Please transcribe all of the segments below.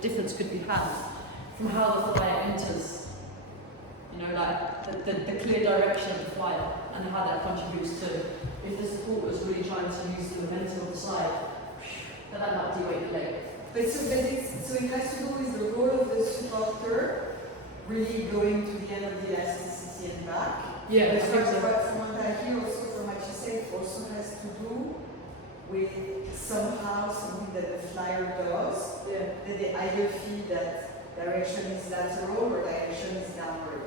difference could be had from how the flyer enters, you know, like the clear direction of the flyer and how that contributes to, if the supporter is really trying to use the momentum of the side, then that might de-weight the leg. But so it has to do with the role of the supporter really going to the end of the elasticity and back. Yeah, but that's right. from what I hear also from what you said, also has to do with somehow something that the flyer does, that they either feel that direction is lateral or direction is downward.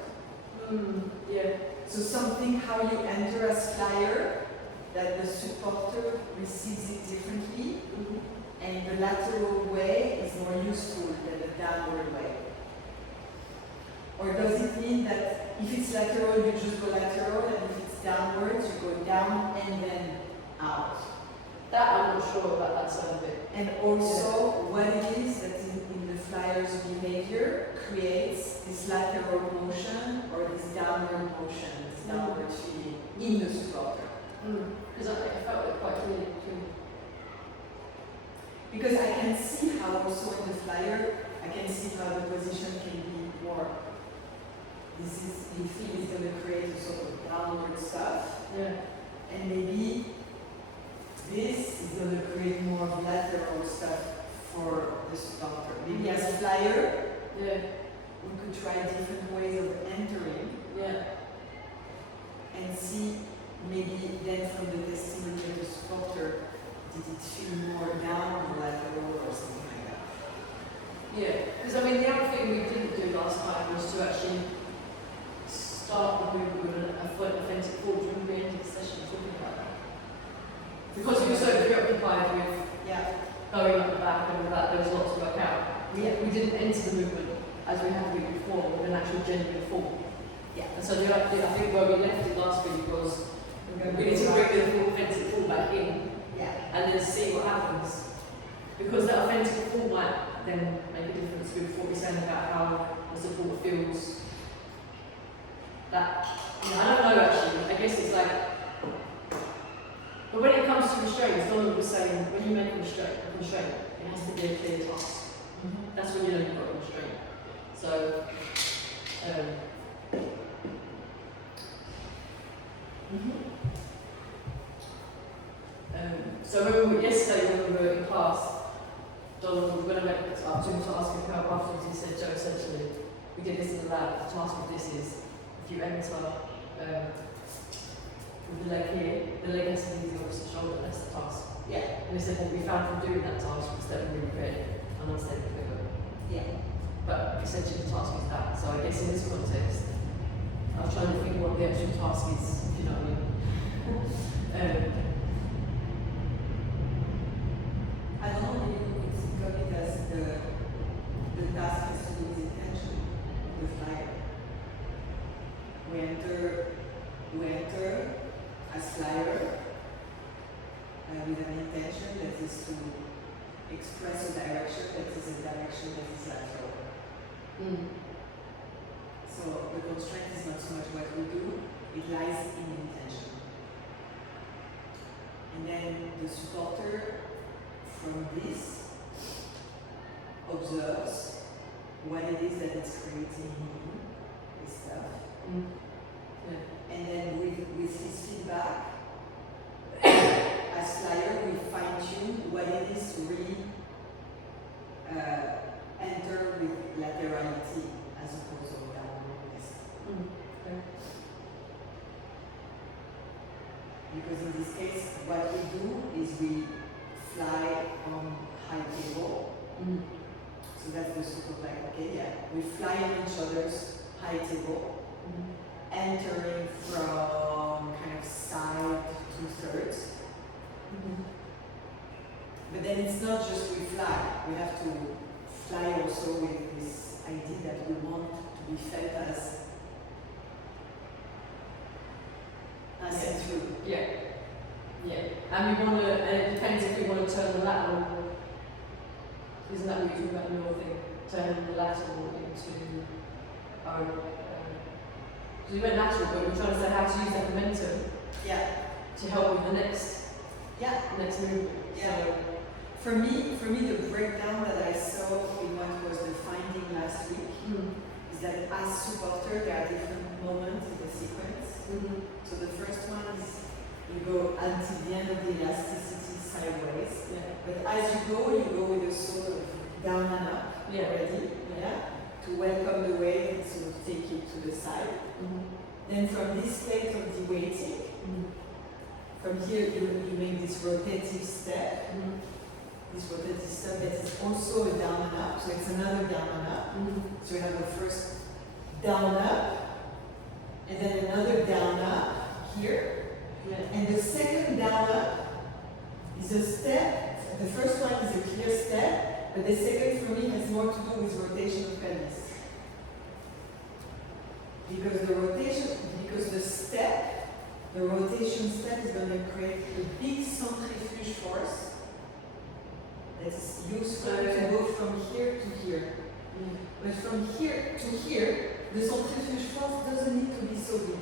Yeah. So something how you enter as flyer, that the supporter receives it differently, and the lateral way is more useful than the downward way. Or does it mean that if it's lateral, you just go lateral, and if it's downwards, you go down and then out? That I'm not sure about that side of it. And also, what it is that in the flyer's behavior creates this lateral motion or this downward motion, this downward feeling in the supporter. Because I felt it quite clearly between. Because I can see how also in the flyer, I can see how the position can be more. This is, you feel is going to create a sort of downward stuff. Yeah. And maybe this is going to create more lateral stuff for the supporter. Maybe as a flyer, we could try different ways of entering. And see, maybe then from the testimony of the supporter, did it feel more down or lateral or something like that? Yeah, because I mean the other thing we didn't do last time was to actually start the movement with a foot offensive forward. When we ended the session talking about that, because we were so preoccupied with going up the back and all that, there was lots to work out. We didn't enter the movement as we had the week before with an actual genuine fall. And so I think where we left it last week was we need to bring the full offensive fall back in and then see what happens. Because that offensive fall might then make a difference with what we're saying about how the supporter feels. That, I don't know actually, I guess it's like, but when it comes to restraint, Donald was saying, when you make a constraint, it has to be a clear task. That's when you know you've got a restraint. So, so yesterday when we were in class, Donald, when I went up to him to ask him how afterwards, he said, Joe, essentially, we did this in the lab. The task of this is, if you enter with the leg here, the leg has to be the opposite shoulder, that's the task. And he said what we found from doing that task was that we really read and unstable figure. But essentially the task is that. So I guess in this context, I was trying to think what the actual task is, if you know what I mean. I don't know, maybe we could think of it as the task has to do with intention of the flyer. We enter as flyer with an intention that is to express a direction that is a direction that is lateral. So the constraint is not so much what we do, it lies in intention. And then the supporter from this observes what it is that it's creating in his stuff. And then with his feedback, as flyer, we fine-tune what it is to really enter with laterality as opposed to downwardness. Because in this case, what we do is we fly on high table. So that's the sort of like, we fly on each other's high table, entering from kind of side 2/3. But then it's not just we fly, we have to fly also with this idea that we want to be felt as through. And we want to, and it depends if we want to turn the lateral, isn't that what you're talking about in your thing? Turning the lateral into our, so we went lateral, but we're trying to say how to use that momentum to help with the next movement. For me, the breakdown that I saw in what supporter, there are different moments in the sequence. Mm-hmm. So the first one is you go until the end of the elasticity sideways. Yeah. But as you go with a sort of down and up Yeah. already, to welcome the wave and sort of take it to the side. Mm-hmm. Then from this state of de-weighting, from here you make this rotative step. Mm-hmm. This rotative step that is also a down and up, so it's another down and up. Mm-hmm. So we have the first down up, and then another down up here. Yeah. And the second down up is a step. The first one is a clear step, but the second for me has more to do with rotation of pelvis. Because the rotation step is going to create a big centrifuge force that is useful to go from here to here. But from here to here, the centrifuge force doesn't need to be so big.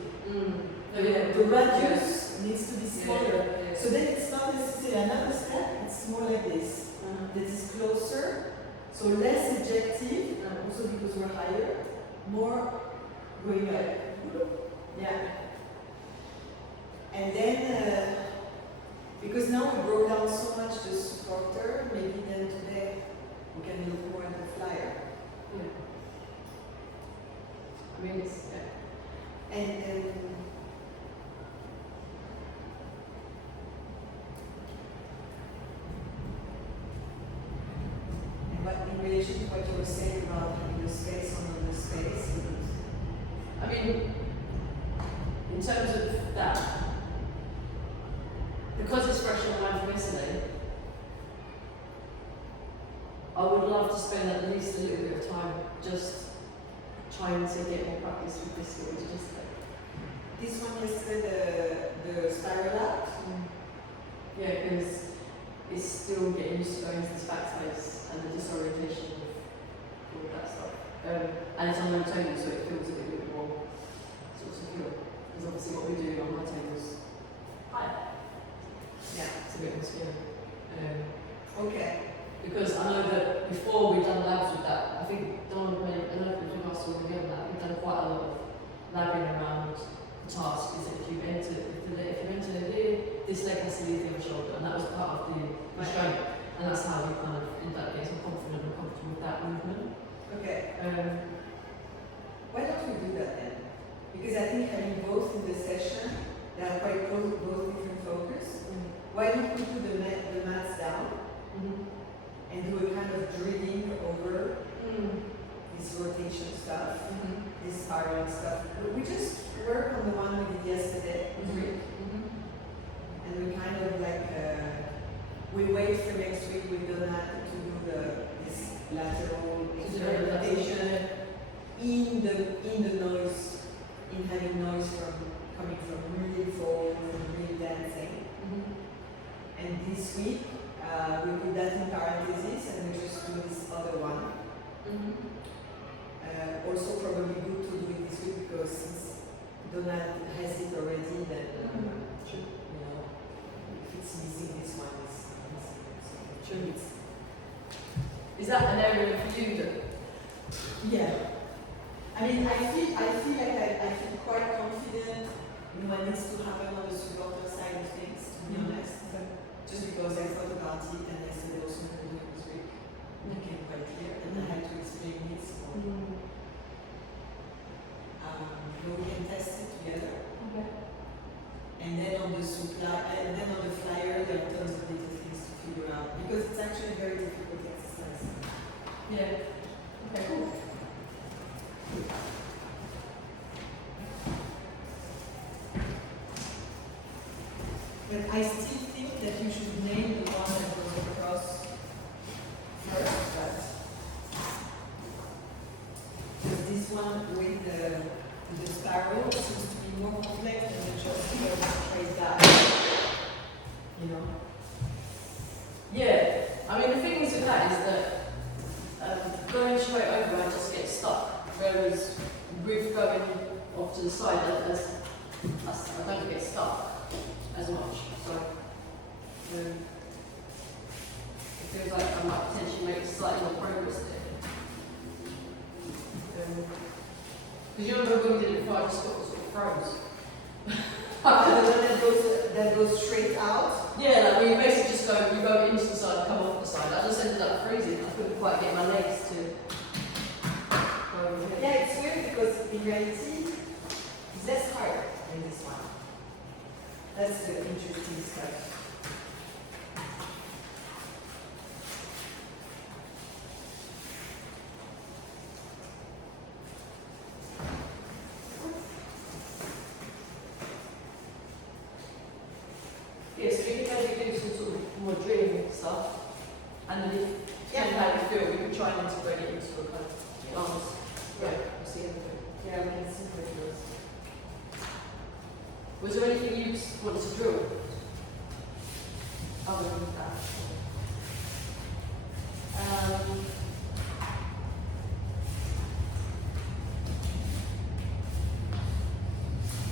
The radius needs to be smaller. So then it's not necessarily another step, it's more like this. That is closer, so less ejective, also because we're higher, more going up. Yeah. And then, because now we broke down so much the supporter, maybe then today we can look more at the flyer. Yeah. I mean, it's, yeah. And what in relation to what you were saying about having the space on the space? I mean, in terms of that, because it's fresh in my mind from yesterday, I would love to spend at least a little bit of time just trying to get more practice with this what we just said. This one yesterday, the spiral out. Yeah, because it's still getting used to going to this back space and the disorientation of all of that stuff. And it's on low table, so it feels a bit more sort of secure. Because obviously what we do on my table is higher. Yeah. It's a bit more scary. Okay. Because I know that before we've done labs with that, I think Don made, I don't know if you guys saw again that, we've done quite a lot of labbing around the task. Is that if you enter here, this leg has to leave your shoulder, and that was part of the restraint. And that's how we kind of ended up getting confident and comfortable with that movement. Okay. Why don't we do that then? Because I think having both in the session, they are quite close, both different focus. Why don't we put the mats down and do a kind of drilling over this rotation stuff, this spiraling stuff? We just work on the one we did yesterday, and we kind of like we wait for next week with Donat to do this lateral rotation in the noise, in having noise coming from really fall, from really dancing. And this week we put that in parentheses and we just do this other one. Also probably good to do it this week because since Donat has it already, then you know, if it's missing this one, it's missing. Is that an area for you that? Yeah. I mean, I feel like I feel quite confident in what needs to happen on the supporter side of things, to be honest. Just because I thought about it and I said also I'm doing this week. It became quite clear and I had to explain it. So we can test it together. Okay. And then on the flyer there are tons of little things to figure out because it's actually a very difficult exercise. Yeah. Okay, cool. But I still think that you should name the one that goes across first, because this one with the spiral seems to be more complex than just straight down. You know? Yeah. I mean, the thing is with that is that going straight over, I just get stuck. Whereas with going off to the side, I don't get stuck as much. So it feels like I might potentially make slightly more progress there. Because you remember when we did it before, I just got sort of froze. The one that goes straight out. Yeah, like where you basically just go, you go into the side, come off the side. I just ended up freezing. I couldn't quite get my legs to go over here. Yeah, it's weird because in reality, it's less hard than this one. That's the interesting stuff. Yeah, so we can maybe do some sort of more drilling stuff. And then if depending how you feel, we could try and integrate it into a kind of arms. Yeah, I see everything. Yeah, we can see what it goes. Was there anything you wanted to drill? Other than that.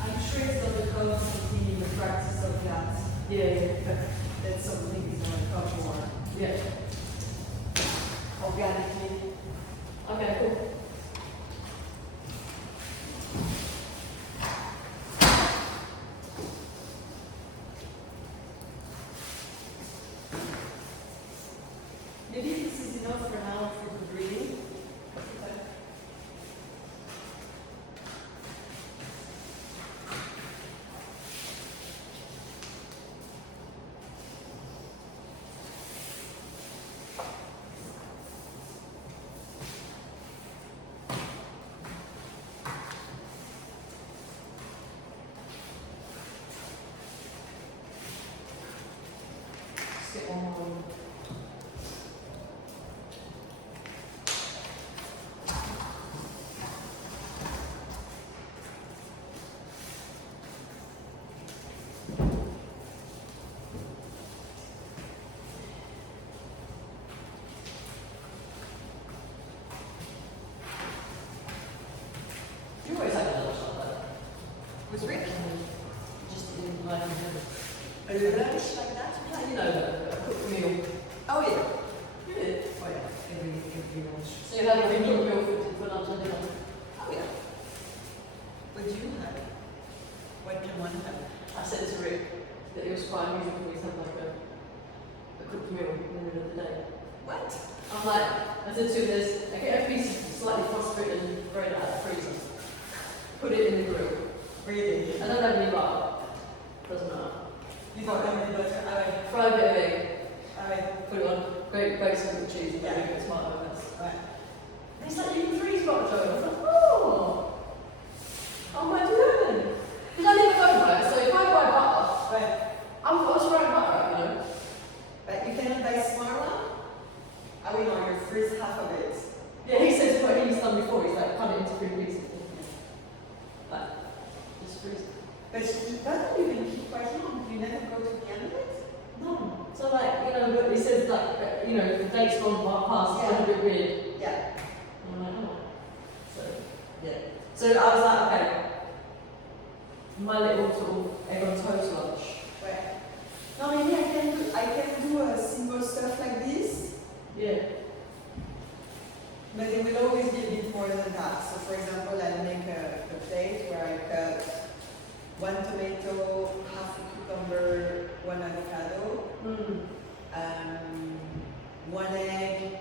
I'm sure it's going to come something in the practice of that. Yeah. That's something is going to come more Yeah. organically. Okay, cool. Maybe this is enough for now for the breathing. Just get one more. You always have a little shot like that. Was Rick Just in like a lunch like that? you know, a cooked meal. Oh yeah. Yeah. Oh yeah. Every lunch. So you have a cooked meal for lunch and dinner. Oh yeah. What do you have? What do you want to have? I said to Rick that it was quite unusual for me to have like a cooked meal in the middle of the day. What? I'm like, I said to him, I get a piece of slightly frostbitten bread out of the freezer, put it in the grill. Really? I don't have any butter, doesn't matter. You don't have any butter? Alright. Fry a bit of egg, Alright. put it on, great bacon with cheese, and Yeah. then it's tomato mess. Alright. And he's like, you can freeze butter, Joe. I was like, oh, I'm like, yeah. Because I never know, right? So if I buy butter, Right. I'm just throwing butter out, you know. But you cannot buy Smarla? I will know you freeze half of it. Yeah, he says what he's done before, he's like, cut it into 3 pieces. Like, just freeze it. But butter you can keep quite long. You never go to the end of it? No. So like, you know, but he says like, you know, the date's gone past, it's a bit weird. Yeah. And I'm like, oh. So, yeah. So I was like, okay, my little sort of egg on toast lunch. Right. No, maybe I can do simple stuff like this. Yeah. But it will always be a bit more than that. So for example, I'll make a plate where I cut 1 tomato, half a cucumber, 1 avocado, Mm. 1 egg,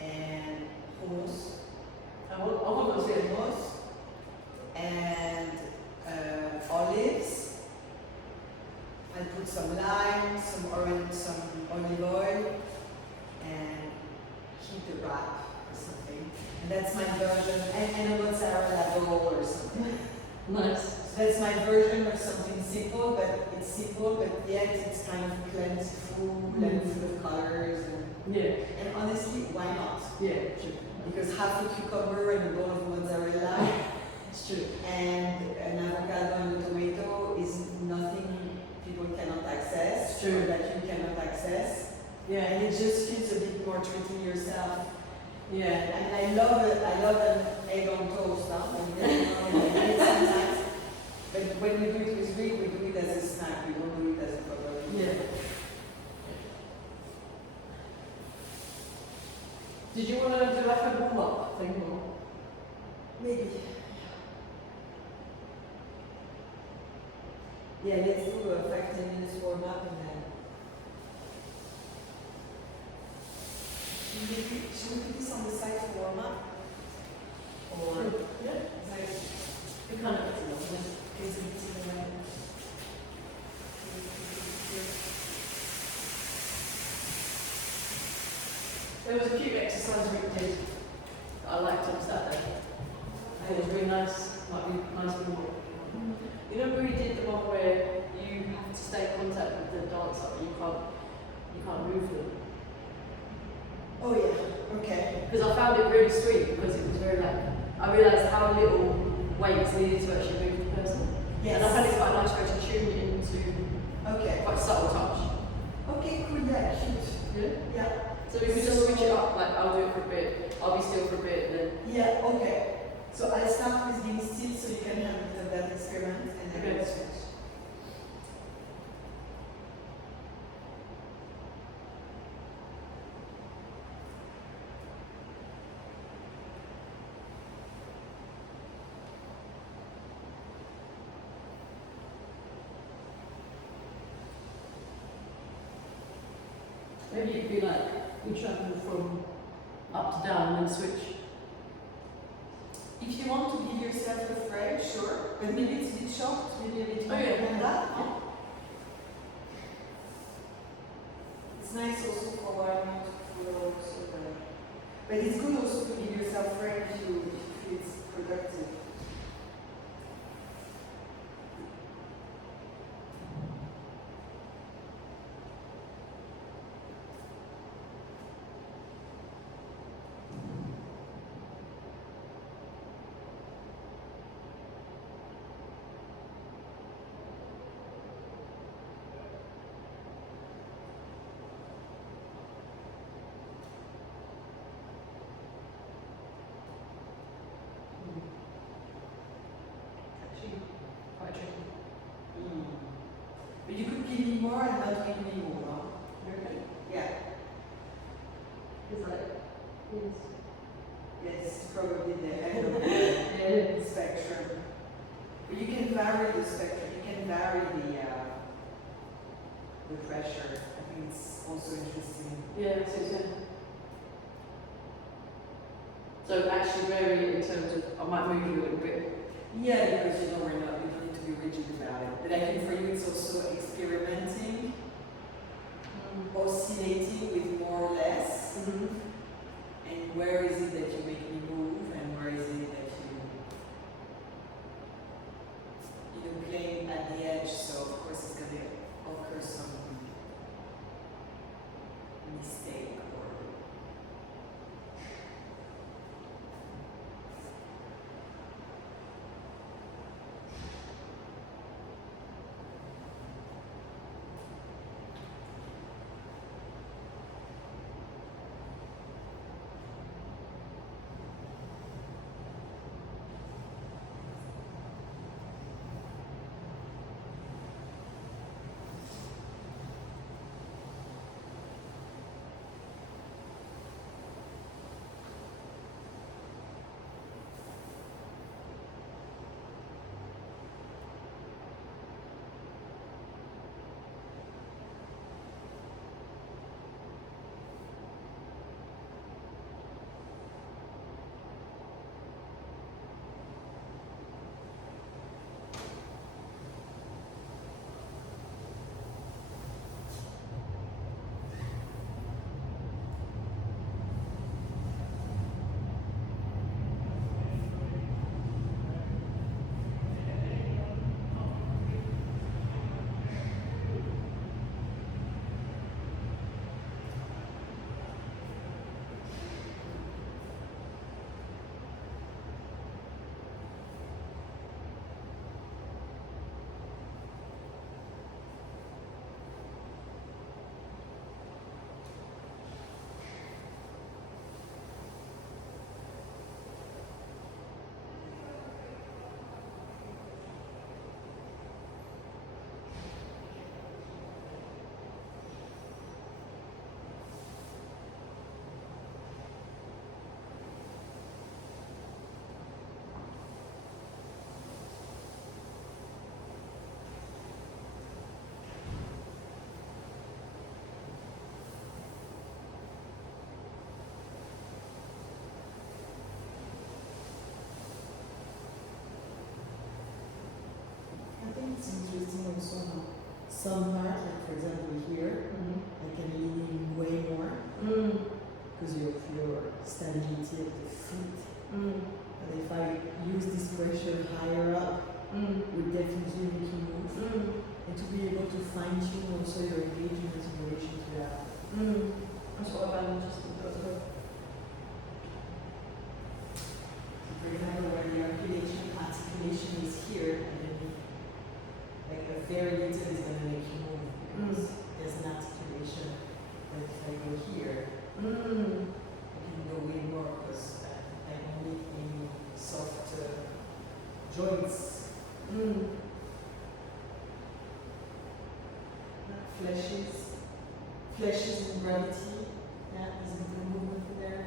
and hummus. I want to see it. Hummus, and olives. I'll put some lime, some orange, some olive oil, and heat the wrap or something. And that's my version, and a mozzarella roll or something. Nice. So that's my version of something simple, but it's simple, but yet it's kind of plentiful and full of colors. Yeah. And honestly, why not? Yeah, true. Because half a cucumber and a bowl of mozzarella It's true. and an avocado and a tomato is nothing people cannot access. It's true. Or that you cannot access. Yeah. And it just feels a bit more treating yourself. Yeah. And I love it. I love an egg on toast. Huh? Sometimes. But when we do it with Rick, we do it as a snack. We don't do it as a proper. Yeah. Did you want to do like a warm-up thing or? Maybe. Yeah, let's do a 5-10 minutes warm up and then. Should we put this on the side for warm up? Or Yeah. is that We kind of get to know them. is it in the way? There was a few exercises we did that I liked on Saturday. It was really nice. Might be nice for more. You know, we did the one where you have to stay in contact with the dancer, but you can't move them. Oh yeah, okay. Because I found it really sweet because it was very like I realised how little weight is needed to actually move the person. Yes. And I found it quite nice way to tune into Okay. quite subtle touch. Okay, cool, yeah, cute. Yeah. Yeah. So we could just switch it up, like I'll do it for a bit, I'll be still for a bit, and then Yeah, okay. So I'll start with being still so you can have a bit of that experiment and then Okay. we'll switch. maybe it'd be like we travel from up to down and then switch. If you want to give yourself a frame, sure, but maybe it's a bit short, maybe a bit Oh, longer yeah. than that. It's nice also for warming to follow also the, but it's good also to give yourself frame if you feel it's productive. Actually, quite tricky. But you could give me more and not give me more. Huh? Okay. Yeah. It's like, yes. Yes, it's probably the end of Yeah. the spectrum. But you can vary the spectrum. You can vary the pressure. I think it's also interesting. Yeah, so actually vary in terms of, I might move you a little bit. Yeah, because you know we don't need to be rigid about it. But I think for you it's also experimenting, oscillating with more or less. Mm-hmm. And where is it that you make me move, and where is it that you playing at the edge? So of course it's going to occur some mistake or. some part, like for example here, I can lean in way more because of your stability of the feet. But if I use this pressure higher up, would definitely make you move. And to be able to fine tune also your engagement in relation to that. That's what I've just got. For example, where the articulation is here, and then like a very little is going to make you move because there's an articulation. But if I go here, I can go way more because I don't need any soft joints. Flashes in gravity. Yeah, there's a good movement there.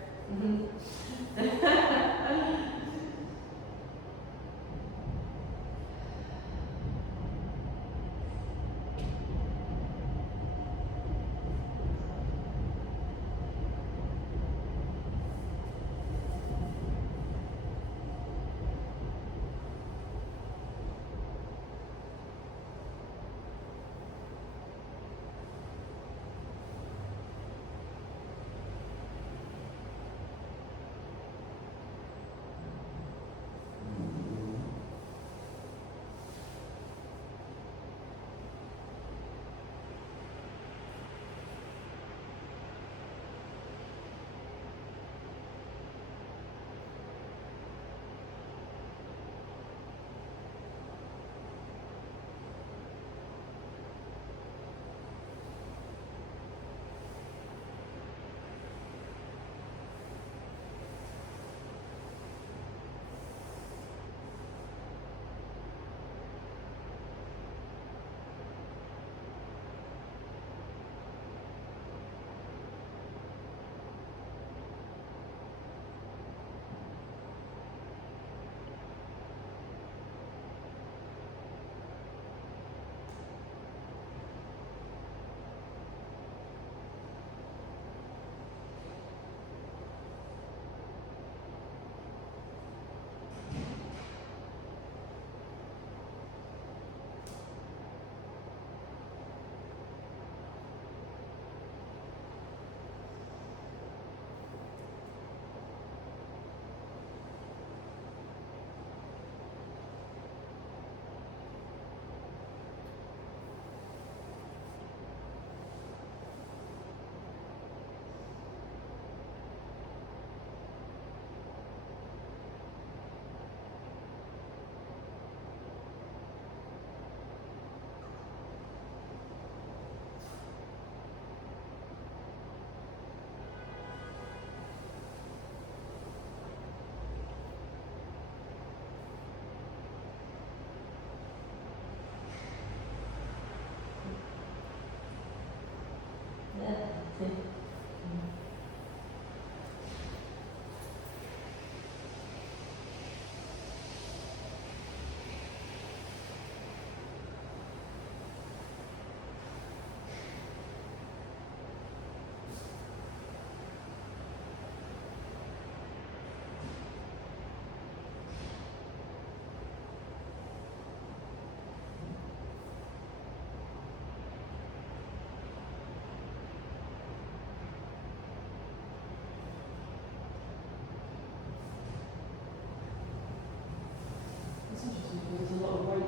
There's a lot of weight,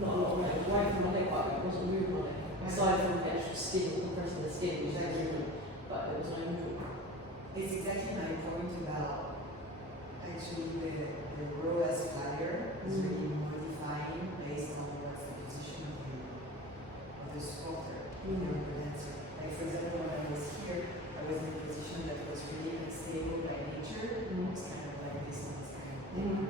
not a lot of weight, away from my leg, but it wasn't moving my leg. Aside from the actual skin, compressing the skin, which is movement, but there was no movement. It's exactly my point about actually the role as flyer is really modifying based on what's the position of the supporter, the dancer. Like for example, when I was here, I was in a position that was really unstable by nature. It's kind of like this and this kind of thing.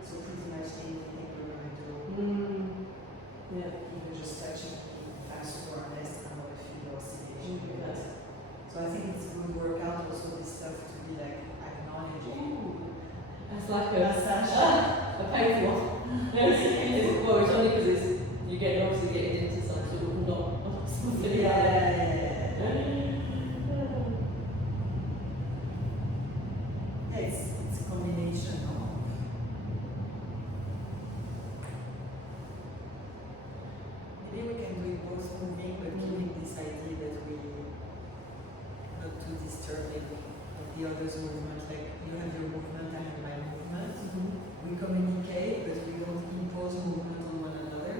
So pretty much anything we're going to do, even just touching, if I'm super honest, I'm not a feel or sensation. So I think it's a good workout also this stuff to be like acknowledging. That's like a painful one. Well, it's only because you get obviously getting into some sort of not something. It's a combination of. Maybe we can do it both moving, but keeping this idea that we not too disturbing of the other's movement. Like you have your movement, I have my movement. We communicate, but we don't impose movement on one another,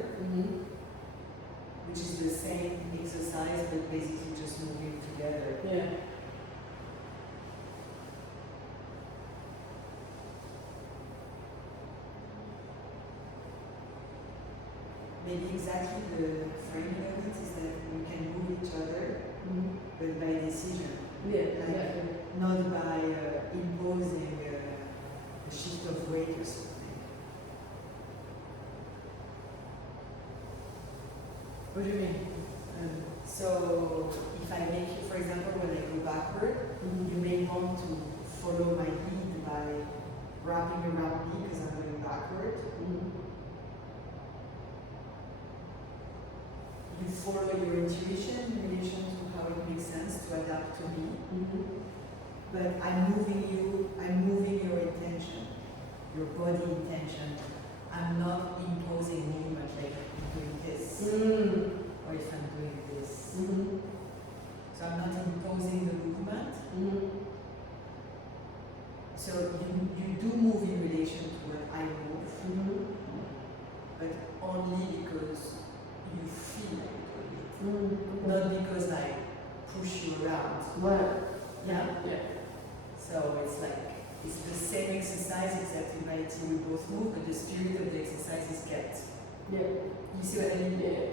which is the same exercise, but basically just moving together. Yeah. Maybe exactly the framing of it is that we can move each other, but by decision, Yeah, exactly. not by imposing a shift of weight or something. What do you mean? So if I make you, for example, when I go backward, you may want to follow my lead by wrapping around me because I'm going backward. You follow your intuition in relation to how it makes sense to adapt to me. But I'm moving your intention, your body intention. I'm not imposing movement like I'm doing this, or if I'm doing this. So I'm not imposing the movement. So you do move in relation to what I move, but only because you feel like doing it. Not because I push you around. Right. Yeah? Yeah. So it's like, it's the same exercise except in reality we both move, but the spirit of the exercise is kept. Yeah. You see what I mean? Yeah.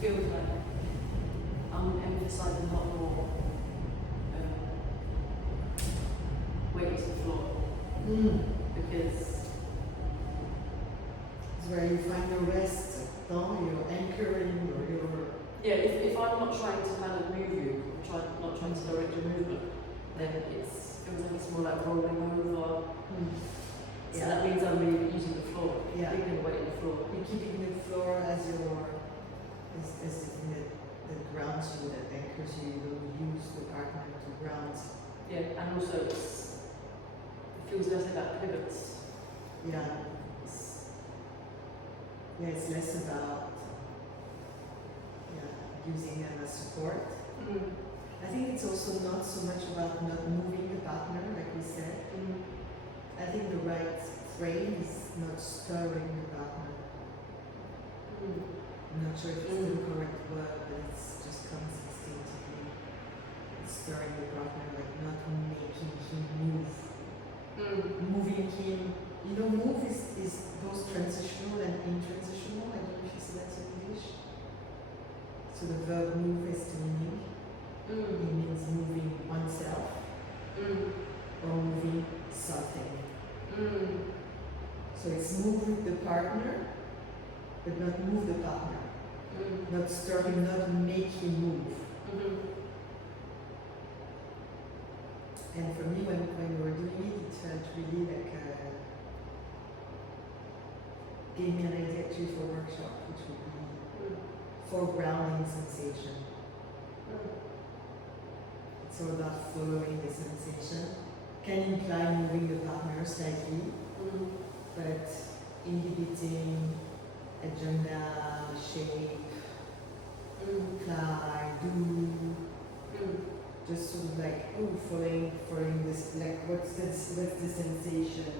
feels like I'm emphasising a lot more weight to the floor because It's where you find your rest, no? Your anchoring or your. if I'm not trying to kind of move you, not trying to direct your movement, then it feels like it's more like rolling over. So Yeah. that means I'm really using the floor, Yeah. keeping the weight in the floor. You're keeping the floor as your as the thing that grounds you, that anchors you. You will use the partner to ground. Yeah, and also it feels less about pivots. Yeah. It's less about using them as support. I think it's also not so much about not moving the partner, like we said. I think the right frame is not stirring the partner. I'm not sure if it's the correct word, but it just comes instinctively. It's stirring the partner, like not making him move. Moving him, move is both transitional and intransitional. I don't know if you see that in English. So the verb move is to meaning. It means moving oneself or moving something. So it's move with the partner, but not move the partner. Not stir him, not make him move. And for me, when we were doing it, it felt really like gave me an idea actually for a workshop, which would be for grounding sensation. It's all about following the sensation. Can imply moving the partner slightly, but inhibiting agenda, shape, fly, do. Just sort of like, following this, like what's the sensation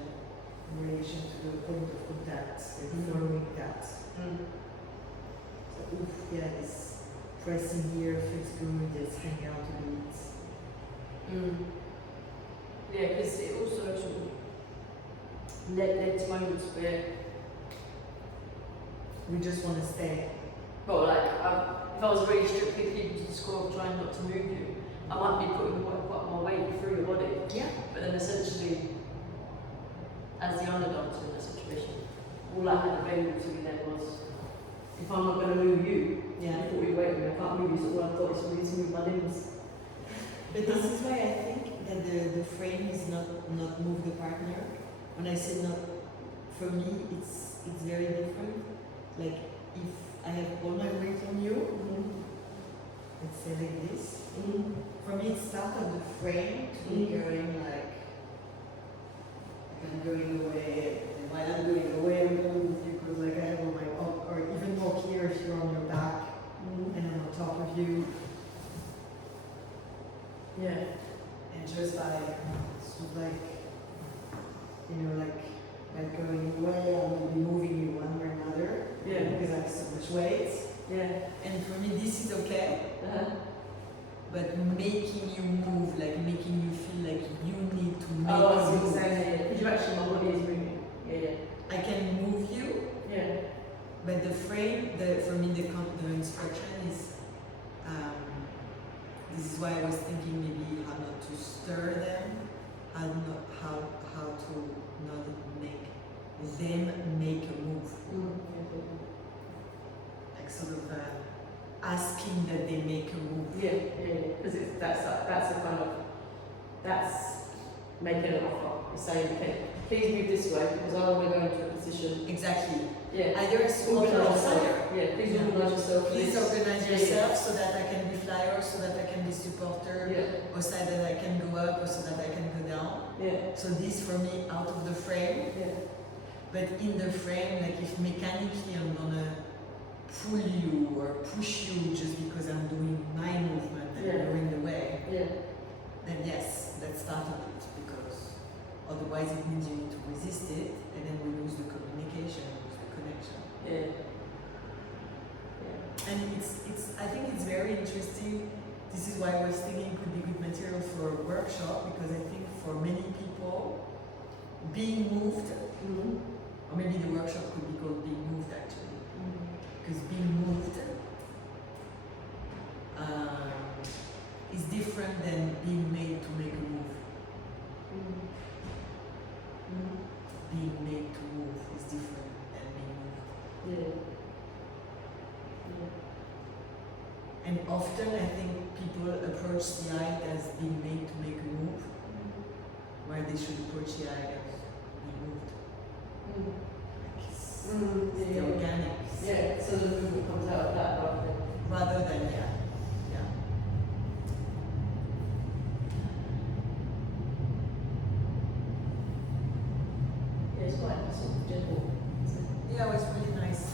in relation to the point of contact, like following that. So, this pressing here feels good, let's hang out a bit. Yeah, because it also sort of led to moments where, We just want to stay. well, like, if I was really strictly keeping to the score of trying not to move you, I might be putting quite more weight through your body. Yeah. But then essentially, as the underdog in that situation, all I had available to me then was, if I'm not going to move you, I thought we wait, I can't move you, so all I thought is for me to move my limbs. But this is why I think that the frame is not move the partner. When I say not, for me it's very different. Like if I have all my weight on you, let's say like this. For me it's part of the frame to be going like I'm going away, and while I'm going away I'm going to move you because like I have all my or even more here if you're on your back and I'm on top of you. Yeah. And just by sort of like, like going away, I will be moving you one way or another. Yeah. Because I have so much weight. Yeah. And for me, this is okay. But making you move, like making you feel like you need to make Oh, I a see what move. you're saying, yeah. Because you actually, my body is moving. Yeah. I can move you, Yeah. but the frame, for me, the instruction is. This is why I was thinking maybe how not to stir them, how to not make them make a move. Like sort of asking that they make a move. Yeah. Because that's a kind of, that's making an offer. It's saying, okay, please move this way because I want to go into a position. Exactly. Yeah. Either a supporter or flyer. Yeah, please organise yourself. Please organize yourself so that I can be flyer, so that I can be supporter, Yeah. or so that I can go up, or so that I can go down. Yeah. So this for me out of the frame. Yeah. But in the frame, like if mechanically I'm gonna pull you or push you just because I'm doing my movement and you're in the way, then yes, that's part of it, because otherwise it means you need to resist it and then we lose the communication, we lose the connection. Yeah. And I think it's very interesting. This is why I was thinking it could be good material for a workshop, because I think for many people, being moved, or maybe the workshop could be called being moved actually, because being moved different than being made to make a move. Being made to move is different than being moved. And often I think people approach the eye as being made to make a move, where they should approach the eye as being moved. Like it's the organic. Yeah, so the movement comes out of that Rather than, yeah. Yeah, it's quite sort of gentle. Yeah, it was really nice.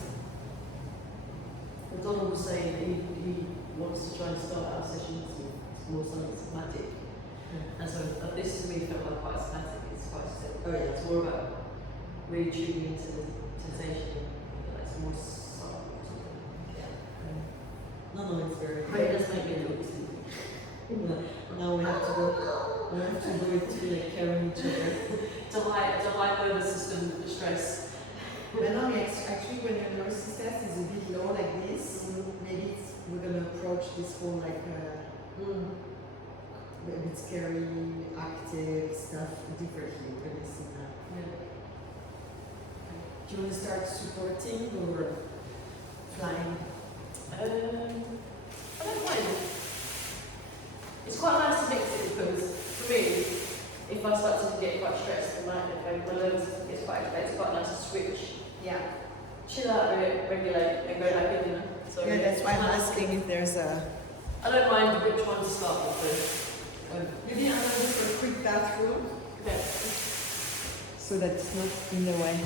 And Donald was saying that he wants to try and start our sessions with more somatic. And so this to me felt like quite somatic. It's quite it's more about really tuning into the sensation. Like it's more subtle or something. Yeah. No, it's very But it does make me a little bit sleepy. Now we have to go to like carrying each other. To high nervous system stress. But no, actually, when your nervous system is a bit low like this, maybe we're gonna approach this whole like a bit scary, active stuff differently. We're gonna see that. Do you want to start supporting or flying? I don't mind. It's quite nice to mix it because, for me, if I start to get quite stressed, my nerves gets quite activated, it's quite nice to switch. Yeah. Chill out a bit, regulate, and go back in, you know. So Yeah, that's why I'm asking if there's a. I don't mind which one to start with. Maybe I'm gonna go for a quick bathroom Okay. so that it's not in the way.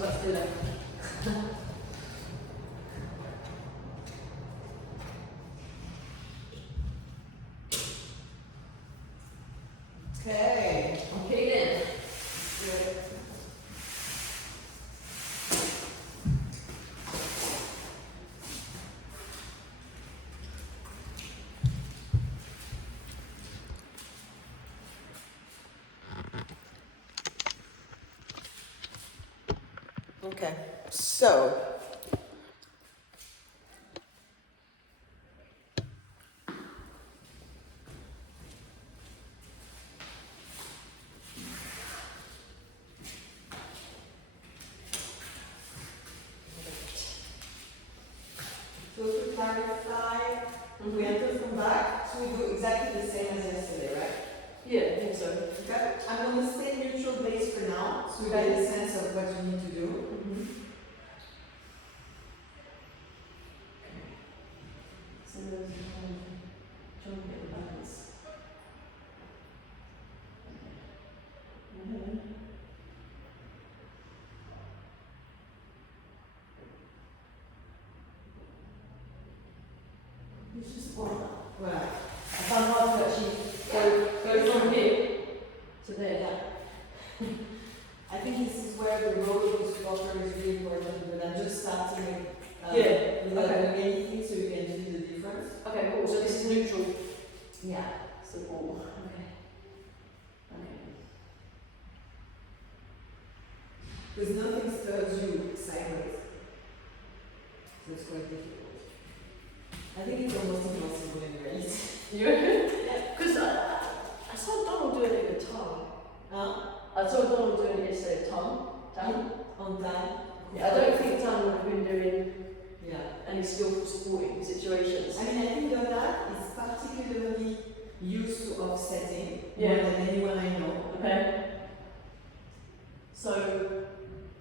Let's do that. Okay. Okay then. Let's do it. Okay. So. clarify, we enter from back, so we do exactly the same as yesterday, right? Yeah, I think so. Okay, I'm gonna stay neutral base for now, so we Okay. get a sense of what you need to do. Mm-hmm. So there's trying to get the balance. Okay. It's just one. Voilà. I found hard to actually go from here to there. Yeah. I think this is where the role of the supporter is really important, but I'm just starting without okay. doing anything so you can see the difference. Okay, cool. So this is neutral Yeah. support. Okay. Okay. Because nothing stirs you sideways. So it's quite difficult. I think it's almost impossible in reality. You reckon? Because I saw Donald doing it with tongue. I saw Donald doing it yesterday with tongue. On time. Yeah, I don't think Tongue would have been doing Yeah. any skillful supporting situations. I mean, I think Donat is particularly used to offsetting Yeah. more than anyone I know. Okay. So,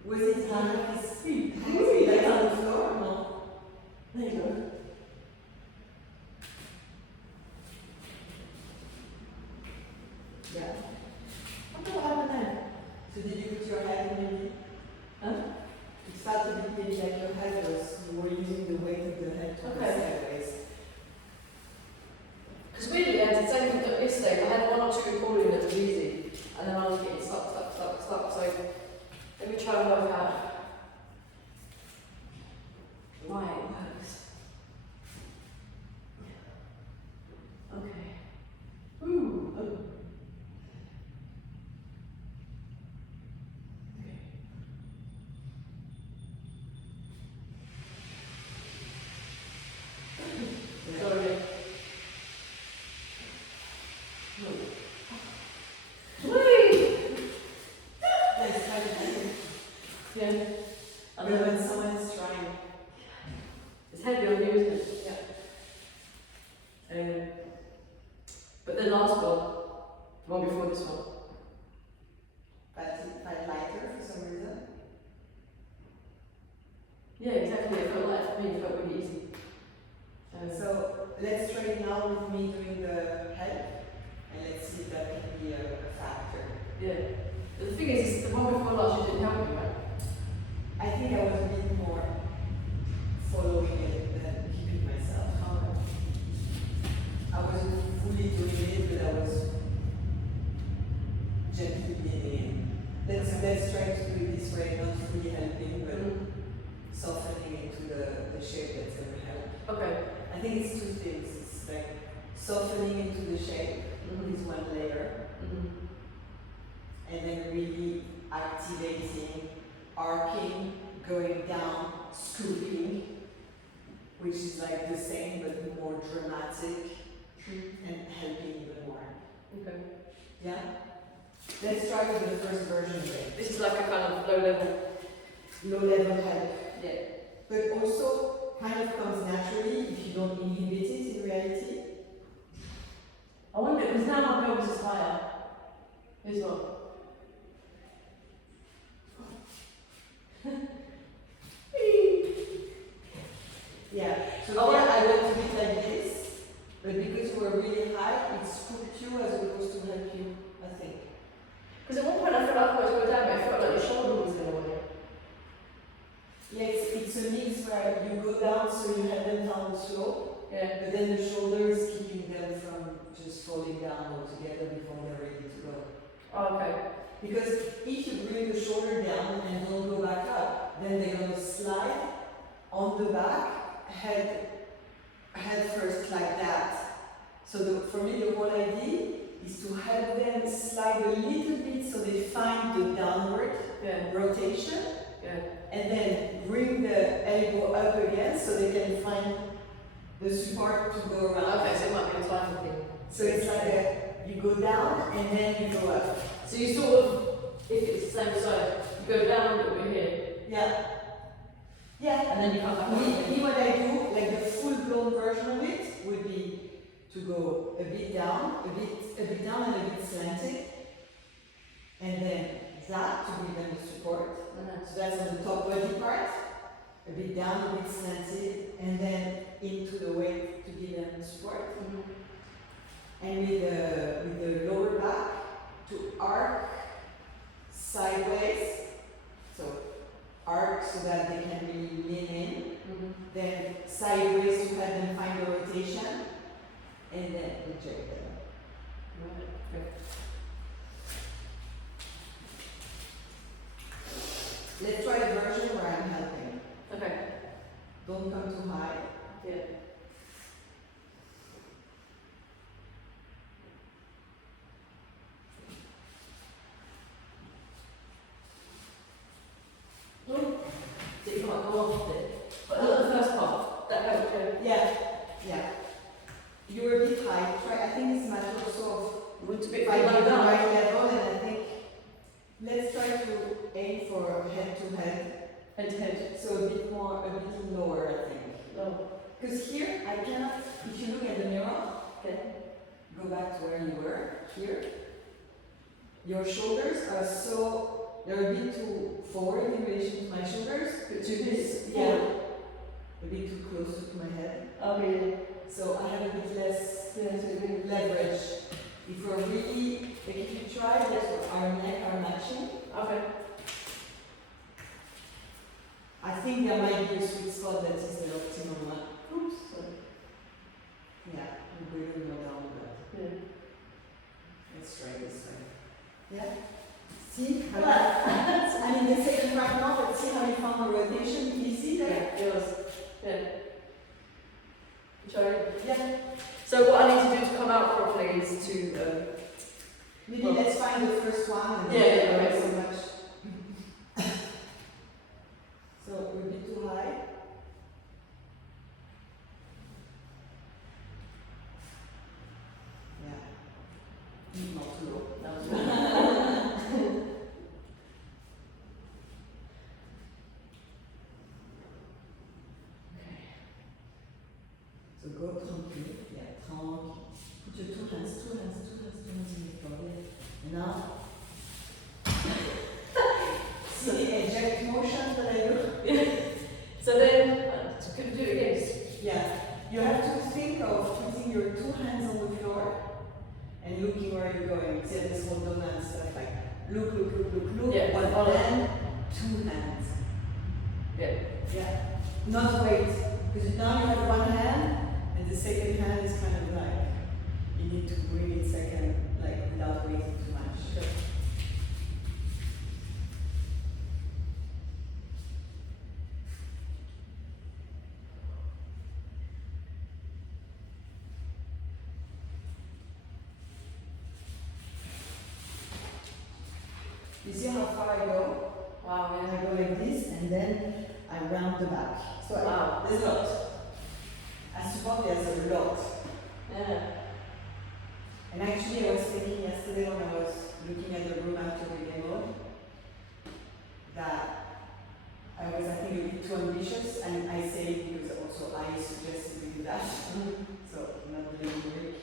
Was his hand on his feet. hands on the floor? No. There you go. Yeah. I wonder what happened then. So did you put your head in maybe? Huh? It felt a bit maybe like your head was, you were using the weight of the head to go Okay. sideways. Because weirdly, I did the same thing yesterday. I had one or two recording that was easy, and then I was getting stuck. So, let me try and work out why it works. Okay. Ooh. Oh. Okay. Yeah. Sorry. Whee! Nice, try to do it. Yeah. And But then when someone is trying. it's heavy on you, isn't it? Yeah. But the last one before this one. But it felt lighter for some reason. Yeah, exactly. It felt like for me, it felt really easy. So let's try it now with me doing the help, and let's see if that can be a factor. yeah. But the thing is, the one before last year didn't help me, right? I think I was a bit more following it than keeping myself. I wasn't fully doing it, but I was gently leaning in. Let's try to do it this way, not fully helping, but softening into the shape that's going to help. Okay. I think it's two things. It's like softening into the shape is one layer, and then really activating, arcing, going down, scooping, which is like the same but more dramatic and helping even more. Okay. Yeah? Let's try with the first version of it. This is like a kind of low level. Low level help. Yeah. But also kind of comes naturally if you don't inhibit it in reality. I wonder, because now my pelvis is higher. It's not. Yeah. So Oh, here yeah. I went a bit like this, but because you were really high, it scooped you as opposed to help you, I think. Because at one point I felt like I was going down, but I felt like your shoulder was in the way. Yeah, it's a mix where you go down so you have them down the slope, Yeah. but then the shoulder is keeping them from just falling down altogether before they're ready to go. Oh, okay. Because if you bring the shoulder down and don't go back up, then they're gonna slide on the back, head first like that. So for me the whole idea is to help them slide a little bit so they find the downward Yeah. rotation, Yeah. and then bring the elbow up again so they can find the support to go around. Okay, so it might be a timing thing. So it's like you go down and then you go up. So you sort of, if it's the same side, you go down a little bit here, Yeah. Yeah. and then you come back up Me, again. what I do, like the full-blown version of it, would be to go a bit down, a bit down and a bit slanted, and then that to give them the support. So that's on the top body part, a bit down, a bit slanted, and then into the weight to give them the support. And with the lower back to arc sideways, so arc so that they can really lean in, then sideways to have them find the rotation, and then eject them. Right, great. Let's try the version where I'm helping. Okay, Don't come too high. yeah. So you might go off a bit. But not the first part, that helped you. Yeah, yeah. You were a bit high. Try. I think it's a matter also You went a of bit finding low the down. right level, and I think let's try to aim for head to head. Head to head. So a bit lower, I think. Low. Because here, I cannot, if you look at the mirror, Okay. go back to where you were, here. Your shoulders are they're a bit too forward in relation to my shoulders. Bit too big. Yeah. A bit too closer to my head. Okay. So I have a bit less Yeah, so good. leverage. If we're really, like if you try that our neck are matching, Okay. I think there might be a sweet spot that is the optimal one. Oops. Sorry. Yeah, we will go down but Yeah. let's try this way. Yeah? See? I mean, the second right now, but see how you found the rotation easy there? Yeah, it was. Yeah. Sorry. Yeah. So what I need to do to come out properly is to Maybe Well- let's find the first one and Yeah, then yeah, not okay. so much. So we're a bit too high. Yeah. Not too low. that was So go tranquille. Yeah, tranquille. Put your two hands in the forehead. And now, see the eject motion that I do? So then, could you do it again? Yeah. You have to think of putting your two hands on the floor and looking where you're going. See this whole donut and stuff like look. Yeah, One follow. hand, two hands. Yeah. Yeah. Not wait. Because now you have one hand and the second hand is kind of like you need to bring it second, like without waiting too much. Sure. You see how far I go? Wow, And yeah. I go like this and then I round the back. So Wow. there's a lot. As support there's a lot. Yeah. And actually I was thinking yesterday when I was looking at the room after we demoed that I was I think a bit too ambitious, and I say it because also I suggested we do that. So not really Rick.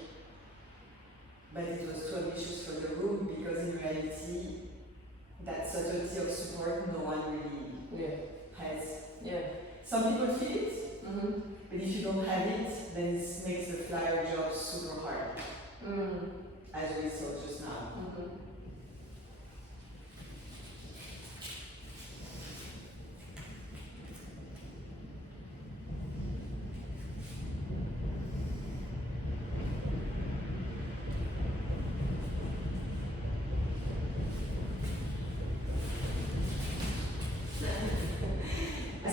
But it was too ambitious for the room because in reality that subtlety of support no one really Yeah. has. Yeah. Some people feel it, Mm-hmm. but if you don't have it, then it makes the flyer job super hard, as we saw just now. Mm-hmm.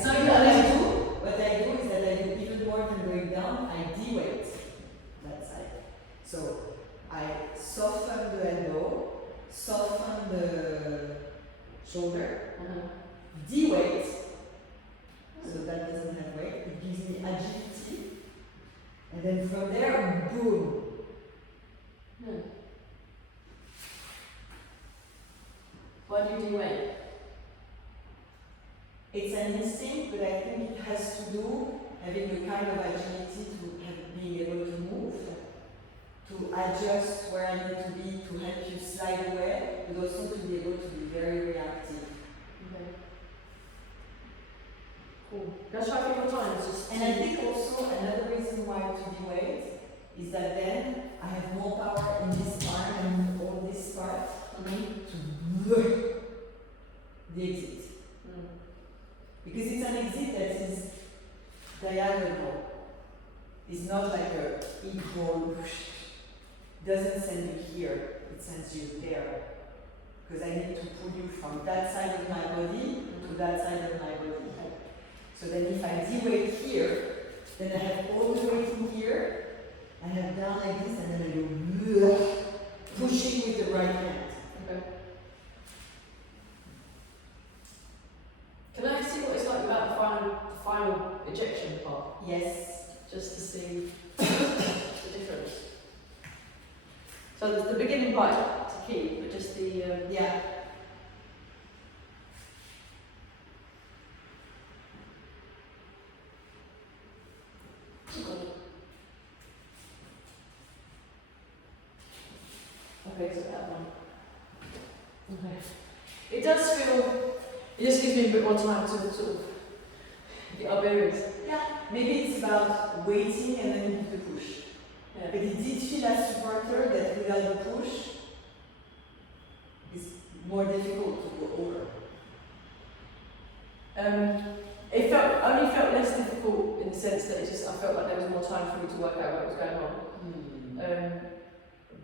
So what I do is that I do even more than going down, I de-weight that side. So I soften the elbow, soften the shoulder, de-weight, so that doesn't have weight, it gives me agility, and then from there, boom. Yeah. Why do you do weight? It's an instinct, but I think adjust where I need to be to help you slide away, but also to be able to be very reactive. Okay. Cool. Let's try a few more times. Just And I think also another reason why to be weight is that then I have more power in this arm and all this part to the exit. Because it's an exit that is diagonal. It's not like a equal, doesn't send you here, it sends you there. Because I need to pull you from that side of my body to that side of my body. So then if I de-weight here, then I have all the weight in here, I have down like this, and then I go pushing with the right hand. Okay. Can I see what it's like about the final ejection part? Yes. Just to see the difference. So there's the beginning part to keep, but just the Yeah. Okay, so that one. Okay. It does feel. It just gives me a bit more time to sort of get our bearings. Yeah. Maybe it's about waiting and then you do the push. Yeah. But it did feel as supporter that without the push, it's more difficult to go over. It only felt less difficult in the sense that I felt like there was more time for me to work out what was going on.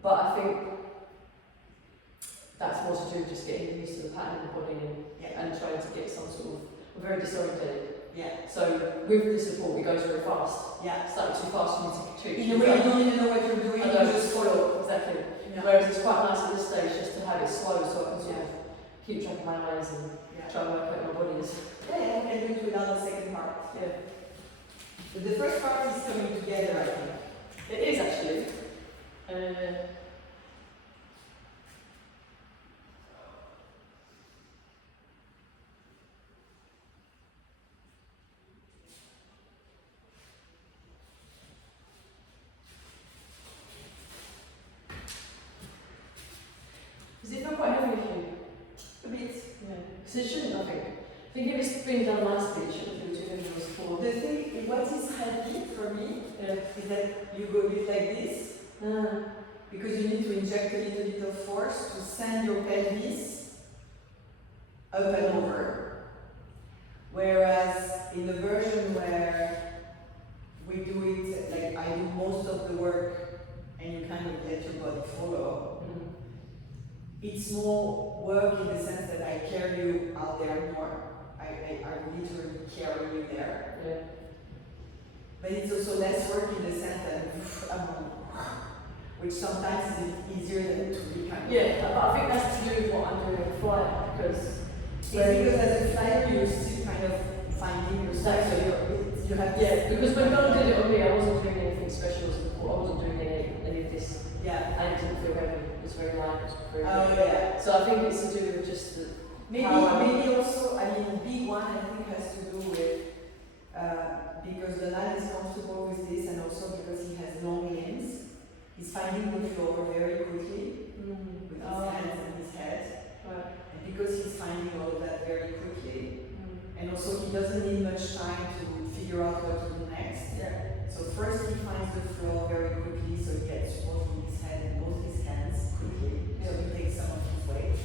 But I think that's more to do with just getting used to the pattern in the body and trying to get some sort of. I'm very disorientated. Yeah. So with the support, it goes very fast. Yeah. It's like too fast for me to treat. In a way, you don't even know what you're doing. I know, just follow exactly. Yeah. Whereas it's quite nice at this stage just to have it slow, so I can sort of keep track of my eyes and Yeah. try and work out my body is. Yeah, you can do it without the second part. Yeah, But the first part is coming together, I think. it is actually. Does it feel quite heavy with you? A bit. Yeah. Because it shouldn't, I think. I think if it's been done nicely, it shouldn't feel too heavy or small. The thing, what is heavy for me is that you go a bit like this, because you need to inject a little bit of force to send your pelvis up and over. Whereas in the version where we do it, like I do most of the work and you kind of let your body follow, it's more work in the sense that I carry you out there more. I literally carry you there. Yeah. But it's also less work in the sense that which sometimes is easier than to be kind of. Yeah, but I think that's to do with what I'm doing with flying because. It's because as a flyer you're still kind of finding your style, so you have to. Yeah, because when God did it on me, I wasn't doing anything special as before. I wasn't doing any of this. Yeah. And it didn't feel heavy. It was very light. It was very Oh yeah. So I think it's to do with just the. Maybe also, I mean, big one I think has to do with because Donald is comfortable with this and also because he has long limbs, he's finding the floor very quickly with his hands and his head. Right. And because he's finding all of that very quickly, and also he doesn't need much time to figure out what to do next. Yeah. So first he finds the floor very quickly, so he gets support from his head and both his hands quickly, so he takes some of his weight.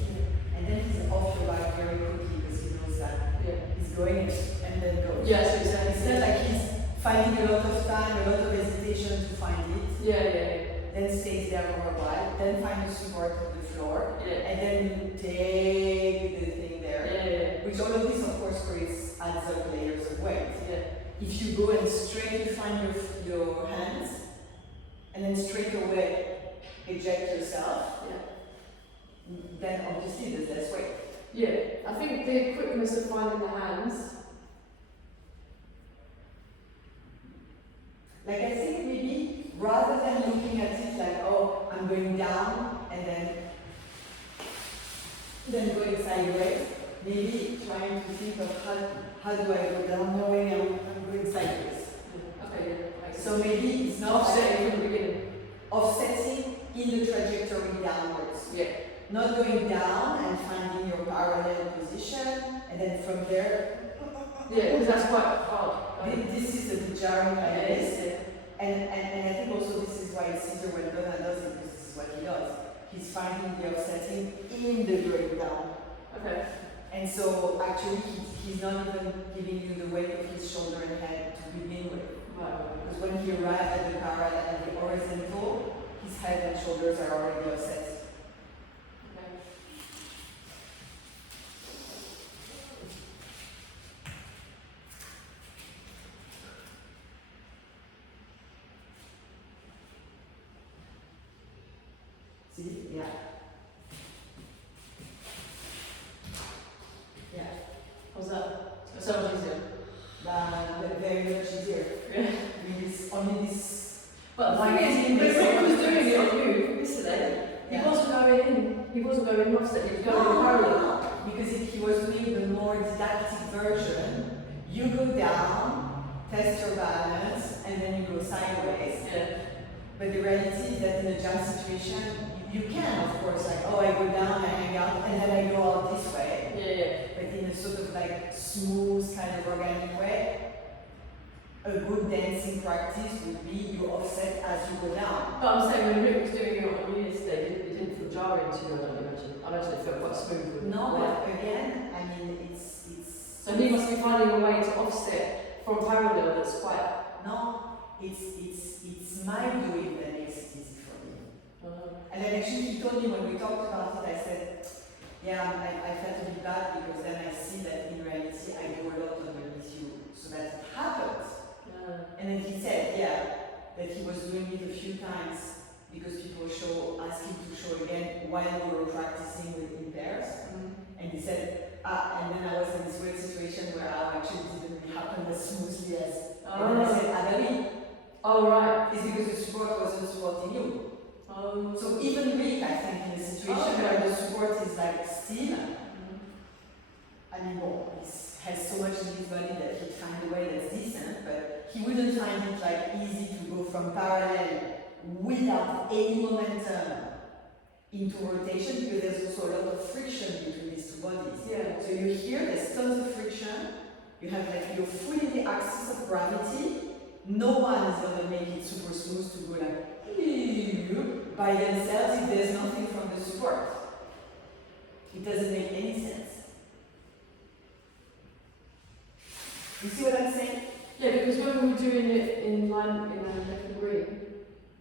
And then he's off your back very quickly because he knows that he's going and then goes. Yeah, so exactly. It's not like he's finding a lot of time, a lot of hesitation to find it, Yeah. then stays there for a while, then find the support of the floor, Yeah. and then you take the thing there. Yeah. Which all of this of course adds up layers of weight. Yeah. If you go and straight find your hands, and then straight away eject yourself, then obviously there's less weight. Yeah. I think the quickness of finding the hands. Like I think maybe rather than looking at it like, oh, I'm going down and then going sideways, maybe trying to think of how do I go down knowing I'm going sideways. Okay. Yeah. So maybe it's not Offsetting from the beginning. offsetting in the trajectory downwards. Yeah. Not going down and finding your parallel position, and then from there, Yeah, because that's quite hard. this is a bit jarring like Yeah, this. yeah. And I think also this is why Caesar when Bernard does it, because this is what he does. He's finding the offsetting in the going down. Okay. And so actually he's not even giving you the weight of his shoulder and head to begin with. Right. Because when he arrives at the parallel and the horizontal, his head and shoulders are already offset. Okay. See? Yeah. Yeah. How's that? So much easier. Very much easier. Yeah. I mean, it's only this. But the thing is, when he was doing it on you yesterday, Yeah. he wasn't going in. He wasn't going offset. He was going in parallel. Because if he was doing the more didactic version, you go down, test your balance, and then you go sideways. Yeah. But the reality is that in a jump situation, you can, of course, like, oh, I go down, I hang out, and then I go out this way. Yeah. But in a sort of like smooth, kind of organic way, a good dancing practice would be you offset as you go down. But I'm saying when Luke was doing it on you yesterday, it didn't feel jarring to you, I don't imagine. I imagine it felt quite smooth. No, Yeah. but again, I mean, it's. So he must be finding a way to offset from parallel that's quite. No, it's my doing that makes it easy for me. And then actually he told me when we talked about it, I said, yeah, I felt a bit bad because then I see that in reality I do a lot underneath you, so that it happens. And then he said, yeah, that he was doing it a few times because people asked him to show again while we were practicing in pairs. And he said, and then I was in this weird situation where actually didn't really happen as smoothly as. And then I said, Adali, Oh, right. it's because the support wasn't supporting you. Oh. So even Rick, I think, in a situation where the support is like still, I mean, well, he has so much in his body that he'd find a way that's decent, but he wouldn't find it like easy to go from parallel without any momentum into rotation because there's also a lot of friction between these two bodies. Yeah. So you hear there's tons of friction. You have like you're fully in the axis of gravity. No one is gonna make it super smooth to go like by themselves if there's nothing from the support. It doesn't make any sense. You see what I'm saying? Yeah, because when we were doing it in line in Left Green,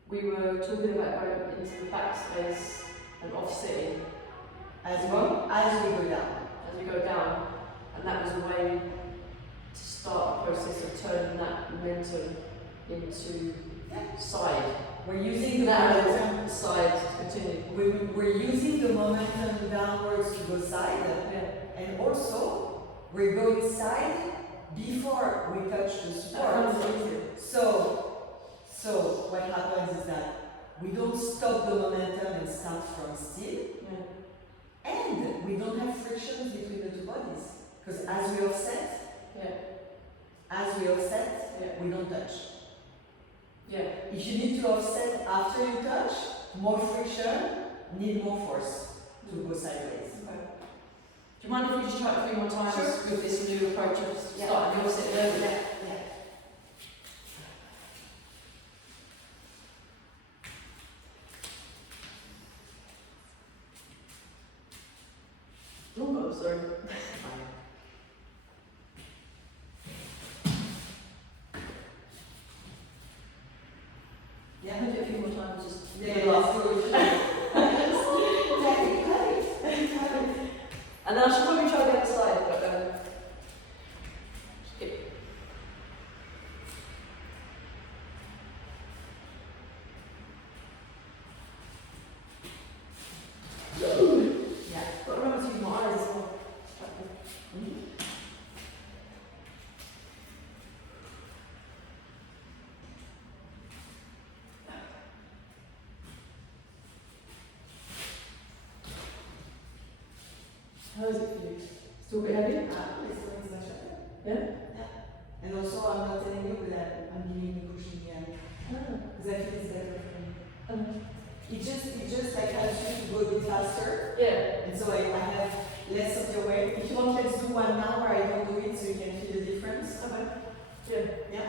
we were talking about going into the backspace and offsetting As As we well? go down. as we go down, and that was a way to start the process of turning that momentum into side. We're using the That momentum. side to continue. We're using the momentum downwards to go side, Yeah. and also we're going side before we touch the support. So what happens is that we don't stop the momentum and start from still, Yeah. and we don't have frictions between the two bodies. Because as we offset, Yeah. we don't touch. Yeah. If you need to offset after you touch, more friction, need more force to go sideways. Okay. Do you mind if we just try it 3 more times Sure. with this new approach of starting the offset there? Yeah. Oh, sorry. Yeah. I'm going to do it a few more times, just Yeah, the last. And then I should probably try the other side, but skip. Yeah. But remember to use my eyes as well. How is it for you? Still a bit heavy? Yeah? And also, I'm not telling you, but I'm giving you pushing the end. Because I feel it's better for me. it just like helps you to go a bit faster. Yeah. And so I have less of your weight. If you want, let's do one now where I don't do it so you can feel the difference. Okay. Yeah. Yeah.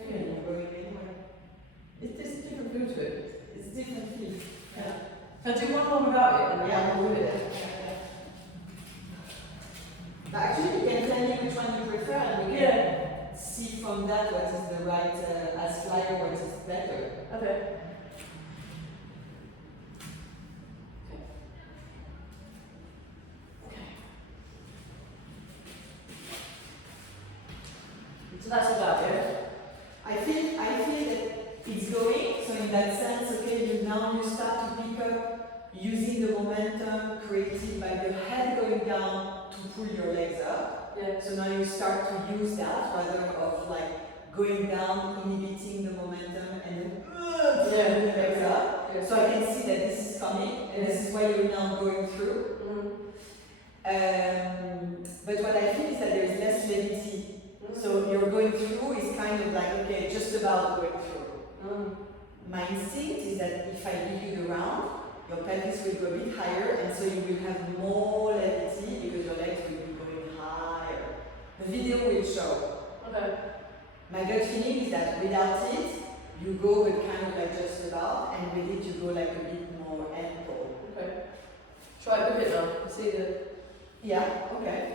Okay. You're going anywhere. It's different feel to it. It's different feel. Yeah. Can I do one more without it? And then Yeah. I'll do it. But actually, you can tell me which one you prefer, and we can Yeah. see from that what is the right, as flyer, what is better. Okay. So that's about it. I feel that it's going, so in that sense, okay, you start to pick up using the momentum created by the head going down to pull your legs up. Yeah. So now you start to use that rather of like going down, inhibiting the momentum, and then pulling the legs up. Yeah. So I can see that this is coming, and this is why you're now going through. But what I feel is that there is less levity. So you're going through is kind of like, okay, just about going through. My instinct is that if I give you the round, your pelvis will go a bit higher, and so you will have more levity because your legs will be going higher. The video will show. Okay. My gut feeling is that without it, you go but kind of like just about, and with it you go like a bit more ample. Okay. Try it with it now. See the. Yeah, okay.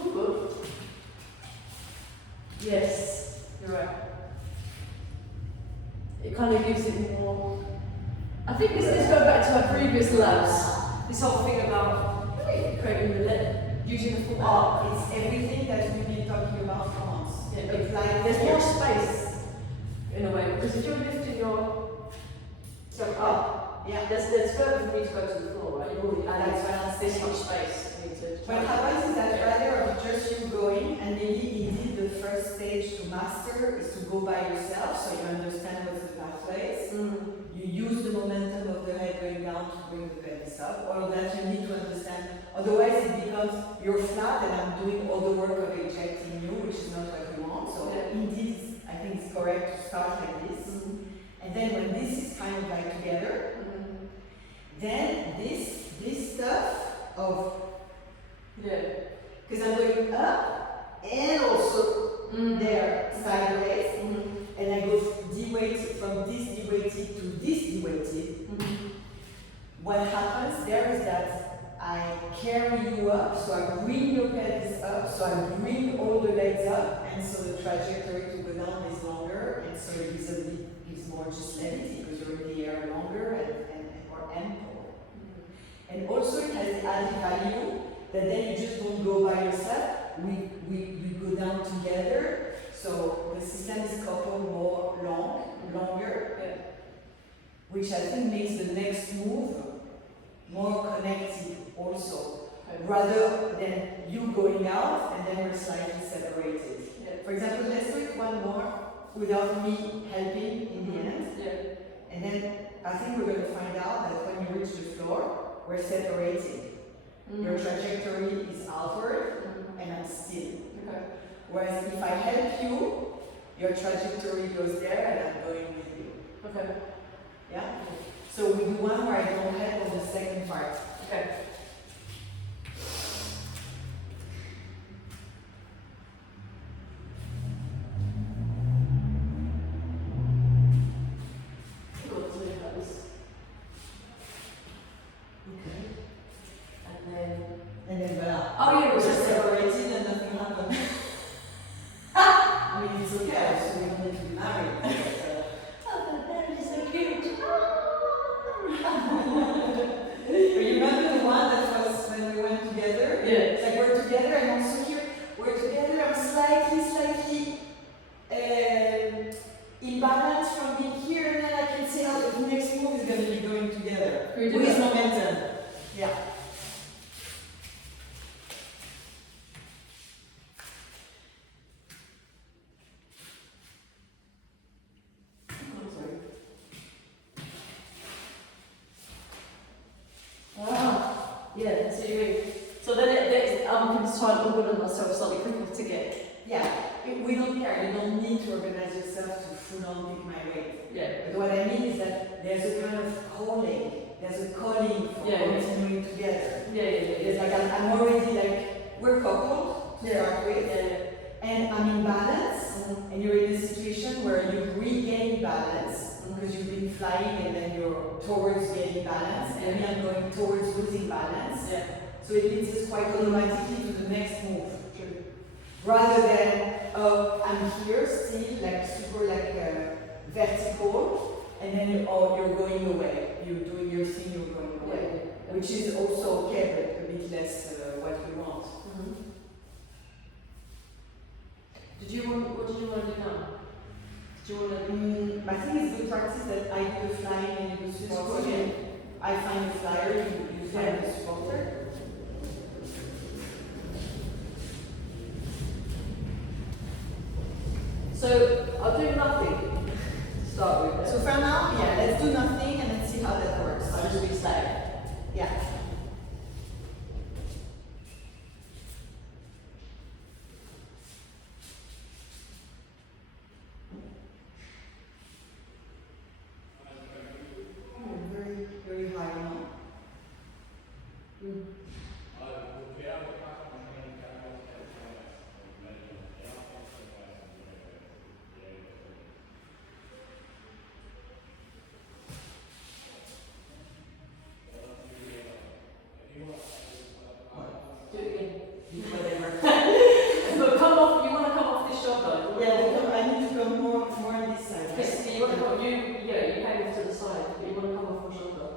Oh, good. Yes, you're right. It kind of gives it more. I think this goes back to our previous labs. This whole thing about creating the leg, using the full arc. It's everything that we've been talking about for months. Yeah, It's like there's more space in a way because if you're lifting yourself up, Yeah. there's further for me to go to the floor, right? You're already adding That's what I'm this saying. much space for me to. What happens is that rather of just you going, and maybe indeed the first stage to master is to go by yourself, so you understand what's the pathways. You use the momentum of the head going down to bring the pelvis up. All of that you need to understand. Otherwise it becomes you're flat and I'm doing all the work of ejecting you, which is not what we want. So Yeah. indeed, I think it's correct to start like this. And then when this is kind of like together, then this stuff of, Yeah. because I'm going up and also there sideways, and I go de-weighted from this de-weighted to this de-weighted. What happens there is that I carry you up, so I bring your pelvis up, so I bring all the legs up, and so the trajectory to go down is longer, and so it gives more just levity because you're in the air longer and more ample. And also it has the added value that then you just don't go by yourself, we go down together, so the system is coupled longer, which I think makes the next move more connected also, rather than you going out and then we're slightly separated. For example, let's do it one more without me helping in the end, and then I think we're going to find out that when you reach the floor, we're separated. Your trajectory is outward and I'm still. Whereas if I help you, your trajectory goes there and I'm going with you. Okay. Yeah? So we do one where I don't help on the second part. Okay. And then voila. Oh yeah, it We're was just just separated and nothing happened. I mean, it's okay, so we don't need to be married. Oh, that is so cute. But you remember the one order myself slightly quicker to get. Yeah, we don't care. You don't need to organize yourself to full on pick my weight. Yeah. But what I mean is that there's a kind of calling. There's a calling for Yeah, yeah. continuing together. Yeah, It's like I'm already like, we're coupled to start with. Yeah. And I'm in balance. Mhm. And you're in a situation where you regain balance because you've been flying and then you're towards gaining balance. And me, I'm going towards losing balance. Yeah. So it leads us quite automatically to the next move. True. Rather than, I'm here still, like super like vertical, and then you're going away. You're doing your thing, you're going away. Which is also okay, but a bit less what we want. Mhm. What did you want to do now? Did you want to? I think it's good practice that I do the flying and you do supporting. I find the flyer, you find the supporter. So I'll do nothing to start with. So for now, yeah, let's do nothing and let's see how that works. I'll just be safe. Yeah. Very, very high now. Mm. Do it again. Whatever. But come off. You want to come off this shoulder? Yeah, I need to go more on this side. Right? Yes, you want to come. You came off to the side, but you want to come off my shoulder.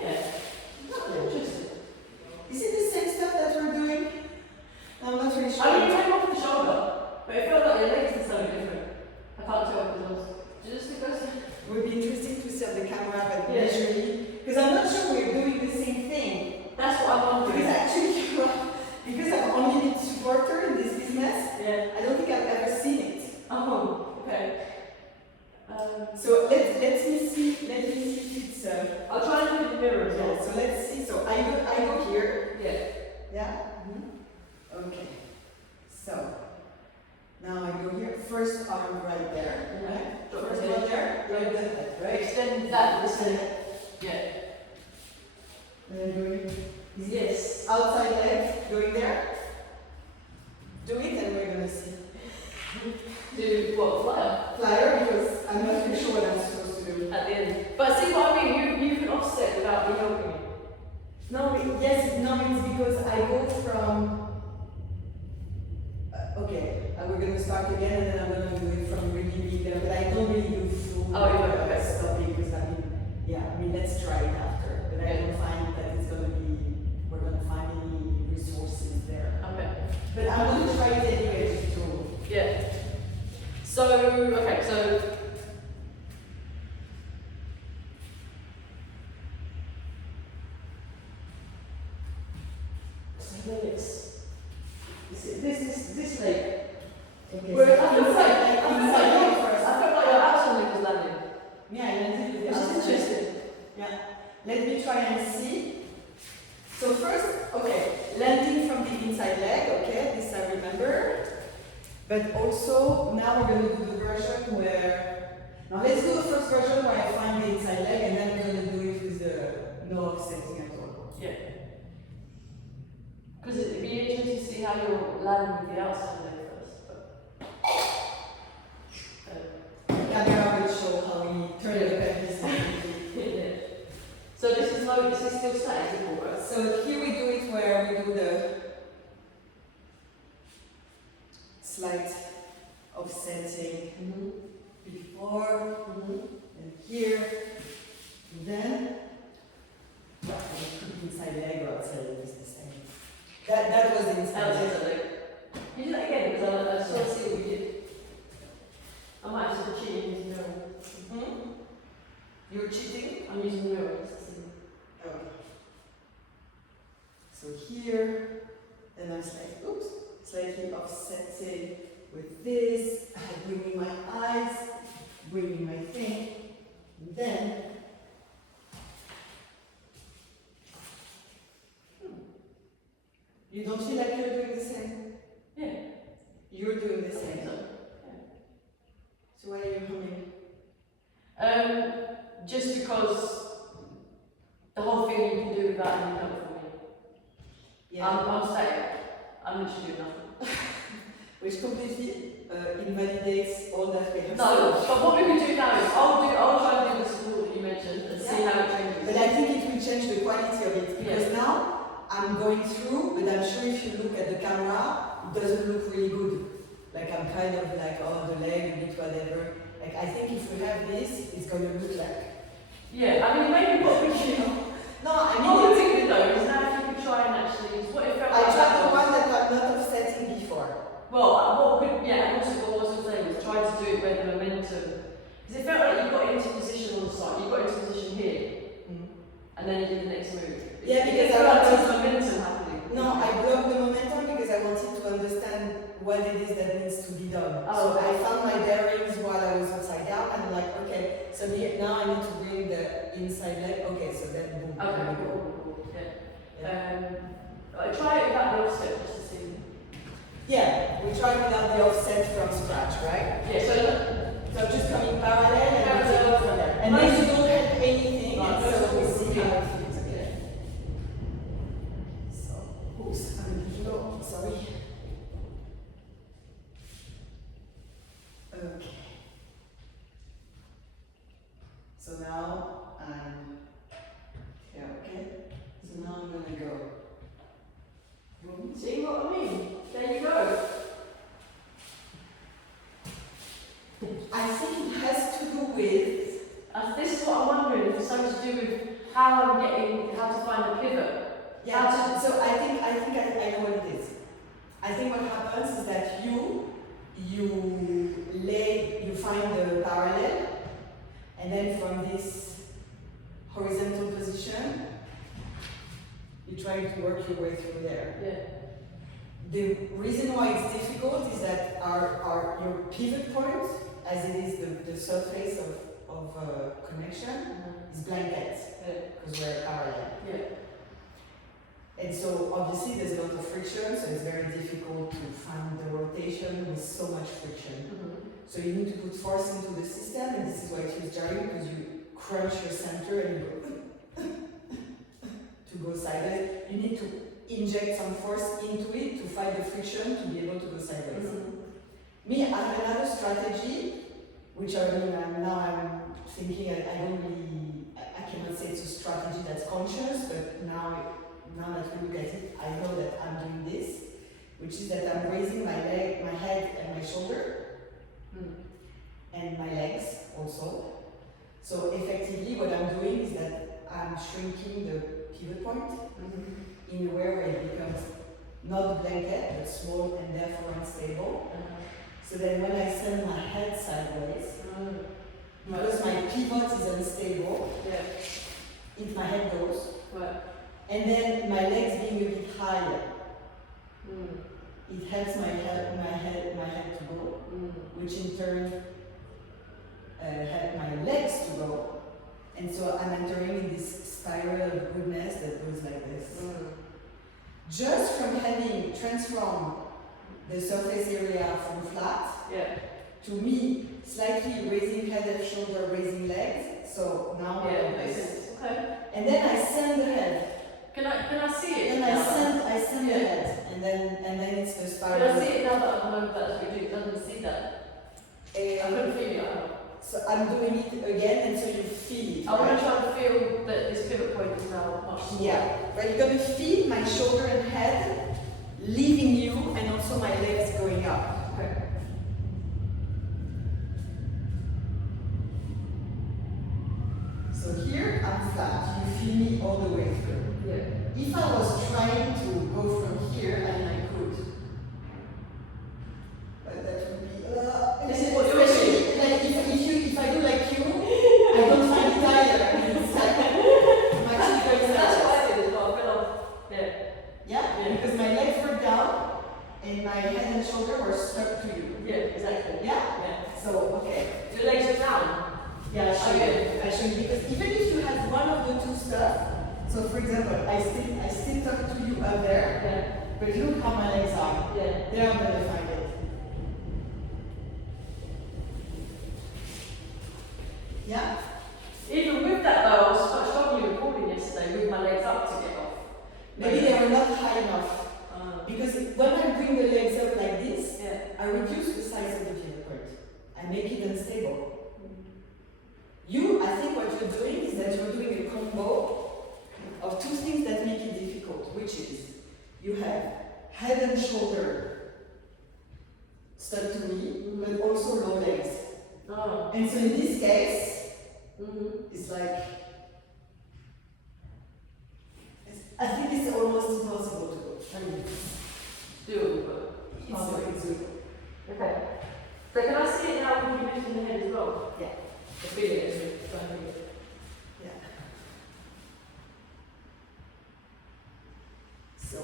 Yeah. That's interesting. Is it the same stuff that we're doing? I'm not really sure. I mean, you came off the shoulder, but it felt like your legs did something different. I can't tell because I was. Did you just think those? It would be interesting to see on the camera, but Yeah. visually, because I'm not sure we're doing the same thing. That's what I'm Because wondering. actually, because I'm only a supporter in this business, Yeah. I don't think I've ever seen it. Oh, okay. So let me see if it's. I'll try and look in the mirror as Yeah, well. so let's see. So I go here. Yeah. Yeah. Okay. So now I go here. First arm right there. Right. Drop First the one head. there. Right. That. Right. Extend that distance. Yeah. And then going. Yes. Outside leg going there. Do it and we're gonna see. Do what? Flyer Flyer because I'm not really sure what I'm supposed to do. at the end. But see what I mean? You can offset without me helping you. No, it's because I go from. Okay, we're gonna start again and then I'm gonna do it from really big, but I don't really do full. Oh, yeah, okay. Stopping because let's try it after. But I don't find that we're gonna find any resources there. Okay. But I'm gonna try it anyway just to. Yeah. So, okay, so. This leg. Okay. Whereas so I feel first. like your outside leg was landing. Yeah, and then do the Which is outside. interesting. Yeah. Let me try and see. So first, okay, landing from the inside leg, okay, this I remember. But also, now we're going to do the version where, now let's do the first version where I find the inside leg and then we're going to do it with the no offsetting at all. Yeah. Because it'd be interesting to see how you're landing with the outside leg first. Camera will show how we turn the pelvis. Yeah. So this is still static, right? So here we do it where we do the slight offsetting before and here and then we put inside leg or outside leg is the same. That was the inside leg. Outside leg. You do that again because I just want to see what you did. I might have to cheat and use the mirror. You're cheating? I'm using the mirror just to see. Okay. So here, then I'm slightly offsetting with this, bringing my eyes, bringing my thing, and then you don't feel like you're doing the same? Yeah. You're doing the I think same. so. So why are you humming? Just because the whole thing you can do without any help from me. I'm staying. I'm literally doing nothing. Which completely invalidates all that we have No, said. but what we can do now is I'll try and do the support that you mentioned and see how it changes. But I think it will change the quality of it because now I'm going through, but I'm sure if you look at the camera, it doesn't look really good. Like I'm kind of like, oh, the leg, a bit whatever. Like I think if we have this, it's going to look like. Yeah, I mean, maybe what we can. No, I What mean, we're thinking though is now if you could try and actually, what if I tried the one that I'm not offsetting before. Well, what could, yeah, and also what I was going to say was try to do it where the momentum, because it felt like you got into position on the side, you got into position here, and then you did the next move. Yeah, because it I felt like wanted- there was momentum happening. No, I blocked the momentum because I wanted to understand what it is that needs to be done. Oh, So I okay. found my bearings while I was upside down and I'm like, okay, so here, now I need to bring the inside leg. Okay, so then boom. Okay, there we go. cool, yeah. Yeah. Try it without the offset just to see. Yeah, we tried without the offset from scratch, right? Yeah, so So just coming parallel and Parallel. we take it from there. And then you don't have anything, Right, and so we so see yeah. how it feels. Okay. So, oops, I'm a little, sorry. Okay. So now I'm, yeah, okay. So now I'm gonna go. Boom. see what I mean? There you go. I think it has to do with, This is what I'm wondering, if it's something to do with how I'm getting, how to find a pivot. yeah, so I think I know what it is. I think what happens is that you find the parallel, and then from this horizontal position, you try to work your way through there. Yeah. The reason why it's difficult is that your pivot point, as it is the surface of connection, is blanket, Yeah. because we're parallel. Yeah. And so obviously there's a lot of friction, so it's very difficult to find the rotation with so much friction. So you need to put force into the system, and this is why it feels jarring, because you crunch your center and you go to go sideways. You need to inject some force into it to fight the friction to be able to go sideways. Me, I have another strategy, which I'm thinking I cannot say it's a strategy that's conscious, but now that we look at it, I know that I'm doing this, which is that I'm raising my leg, my head and my shoulder, and my legs also. So effectively what I'm doing is that I'm shrinking the pivot point in a way where it becomes not a blanket, but small and therefore unstable. So then when I send my head sideways, because my pivot is unstable, Yeah. my head goes, Right. and then my legs being a bit higher, it helps my head to go, which in turn help my legs to go, and so I'm entering in this spiral of goodness that goes like this. Just from having transformed the surface area from flat Yeah. to me slightly raising head and shoulder, raising legs. So now we're Yeah, like makes this. sense. Okay. And then I send the head. Can I see it? And now? I send the head. And then it's the Can spiral. I see it now that I know that's what you do? It doesn't see that. I couldn't feel it. So I'm doing it again, and so you feel it. I want right? to try and feel that this pivot point is now much smaller. Yeah, but you're gonna feel my shoulder and head leaving you, and also my legs going up. Okay. So here I'm flat. You feel me all the way through. Yeah. If I was trying to go from here, I could. But that would be. This is what you're especially doing. like if I do like you, I don't find it either. It's like I'm actually going That's sideways. what I did as well. I fell off. Yeah. Yeah, Yeah. because my legs were down and my head and shoulder were stuck to you. Yeah. actually, because even if you have one of the two stuff, so for example, I still talk to you up there, Yeah. but look how my legs are. Yeah. There I'm gonna find it. Yeah? Even with that though, I was quite struggling recording yesterday with my legs up to get off. Maybe they are not high enough. Because Because when I bring the legs up like this, yeah. I reduce the size of the fingerprint. I make it unstable. I think what you're doing is that you're doing a combo of two things that make it difficult, which is you have head and shoulder stuck to me, but also low legs. Oh. And so in this case, Mm-hmm. it's like, I think it's almost impossible to go. I mean, Doable, it's doable. Okay. So can I see it now with you lifting the head as well? Yeah. The feeling is really trying to feel it. Yeah. So,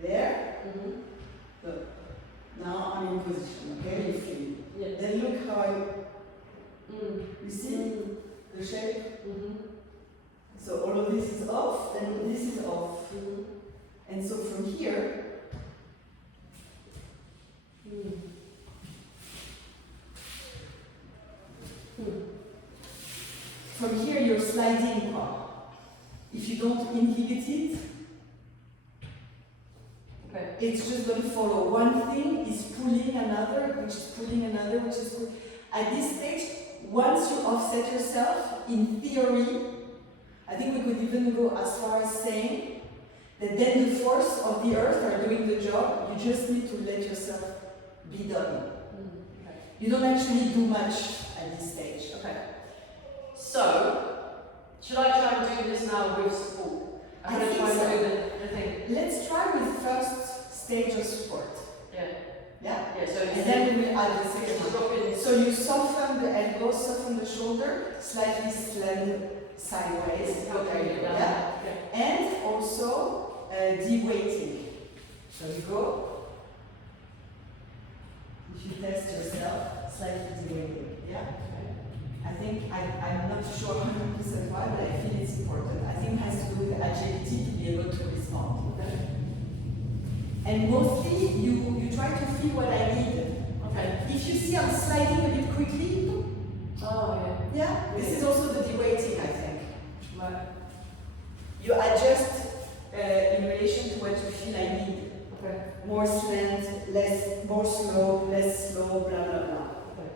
there. Mm-hmm. Look. Now I'm in position, okay? You feel. Yeah. Then look how you see Mm. the shape? Mm-hmm. So all of this is off, and this is off. Mm-hmm. And so from here, Mm. Mm. from here you're sliding up. If you don't inhibit it, Okay. it's just going to follow. One thing is pulling another, which is pulling another, which is pulling. At this stage, once you offset yourself, in theory, I think we could even go as far as saying that then the force of the earth are doing the job, you just need to let yourself be done. Okay. You don't actually do much at this stage. Okay. So, should I try and do this now with support? I'm I going to think try so. and do the thing. Let's try with first stage of support. Yeah. Yeah? Yeah, so And then we will add the second it's one. dropping. So you soften the elbow, soften the shoulder, slightly slend sideways. Helping it down. Yeah? Yeah. And also de-weighting. So you go. If you test yourself, slightly de-weighting. Yeah? I think I'm not sure 100% why, but I feel it's important. I think it has to do with agility to be able to respond. Okay. And mostly you try to feel what I need. Okay. If you see I'm sliding a bit quickly, Oh, yeah, this is also the de-weighting, I think. yeah. Right. You adjust in relation to what you feel I need. Okay. More slant, more slow, less slow, blah blah blah. Okay.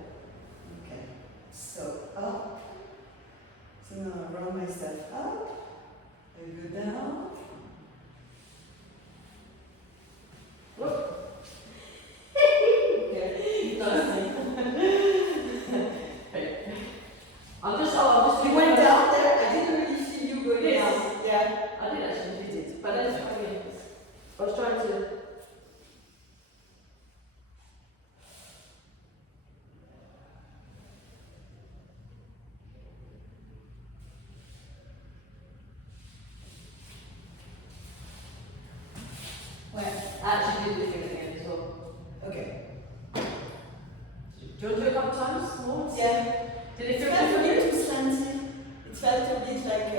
Okay. So up. So now I round myself up. I go down. Whoop. Okay. Nice. I'm just You went down there. I didn't really feel you going Yes. down. Yeah. I did actually did it, but then I was trying to. Where? I actually did the thing again as well. Okay. Do you want to do it a couple times more? Yeah. Did it It feel felt a different? bit too slanty. It felt a bit like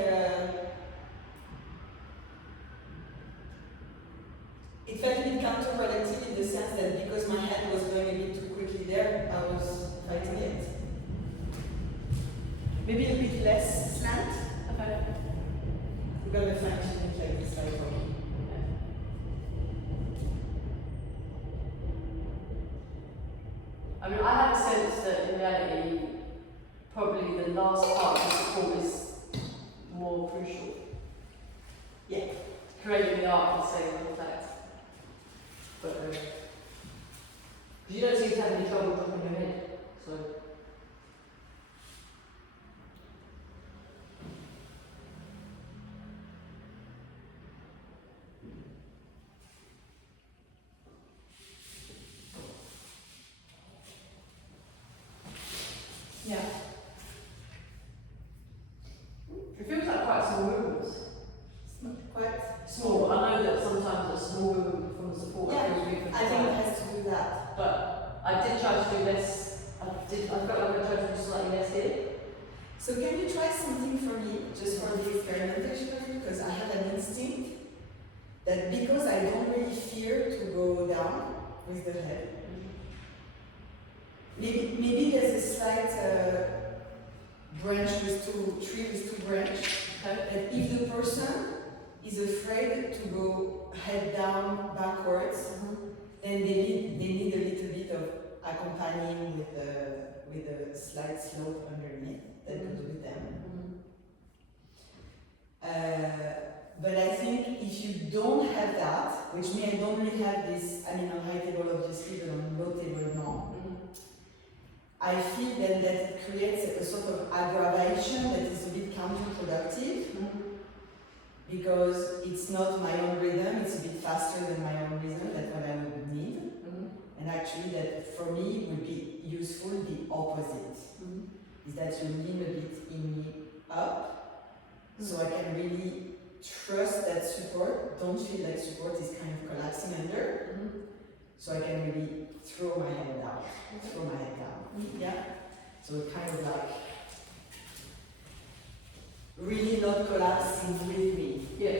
it felt a bit counterproductive in the sense that because my head was going a bit too quickly there, I was fighting it. Maybe a bit less slant. Okay. We're gonna function it like this, like for me. I mean, I have a sense that in reality, probably the last part of the support is more crucial. Yeah. Creating the art of staying in contact. But, you don't seem to have any trouble dropping your head, so. Yeah. It feels like quite small movements. It's not quite Small. I know that sometimes a small movement from the support Yeah, feels big for I think it has to do that. But I did try to do less. I felt like I tried to do slightly less here. So can you try something for me, just for the experimentation, because I have an instinct that because I don't really fear to go down with the head, maybe there's a slight tree with two branches, that if the person is afraid to go head down backwards, then they need a little bit of accompanying with a slight slope underneath that goes with them. But I think if you don't have that, which means I don't really have this, I mean on high table obviously, but on low table no, I feel then that it creates a sort of aggravation that is a bit counterproductive, because it's not my own rhythm, it's a bit faster than my own rhythm, that's what I would need. And actually that for me would be useful the opposite, is that you lean a bit in me up, so I can really trust that support, don't feel like support is kind of collapsing under, so I can really throw my head down, yeah? So it kind of like really not collapsing with me. Yeah.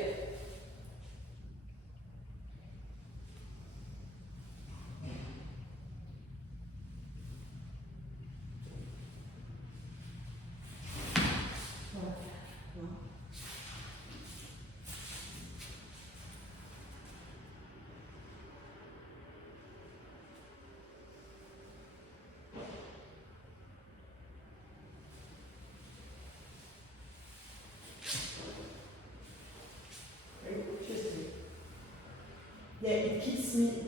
Yeah, it keeps me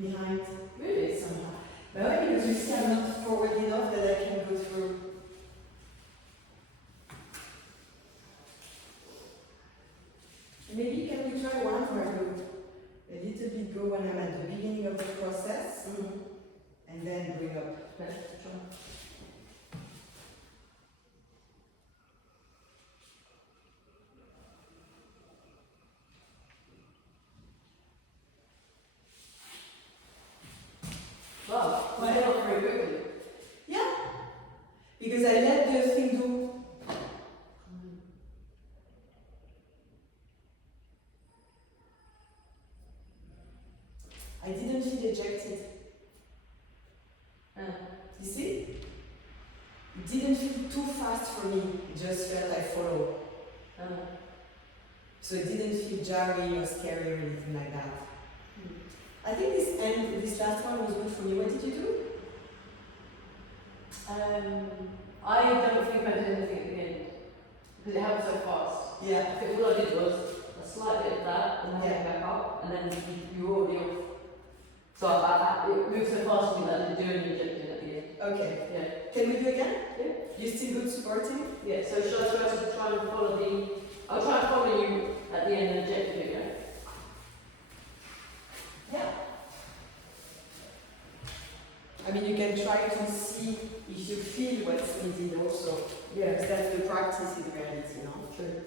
behind Really? somehow. But because you see I'm not forward enough that I can go through. Maybe can we try one where I go a little bit go when I'm at the beginning of the process, and then bring up. Okay, try. Wow, why not very quickly? Yeah, because I let the thing do. I didn't feel ejected. You see? It didn't feel too fast for me, it just felt I follow. So it didn't feel jarring or scary or anything like that. I think this last one was good for me. What did you do? I don't think I did anything at the end, because it happened so fast. Yeah. I think all I did was a slight bit of that, and then back up, and then you were already off. So it moved so fast for me that I didn't do any ejecting at the end. Okay. Yeah. Can we do again? Yeah. You still good supporting? Yeah, so should I try to follow the... I'll try and follow you at the end and eject you again. Yeah. I mean, you can try to see if you feel what's needed also. Yeah. Because that's the practice in reality, no? True.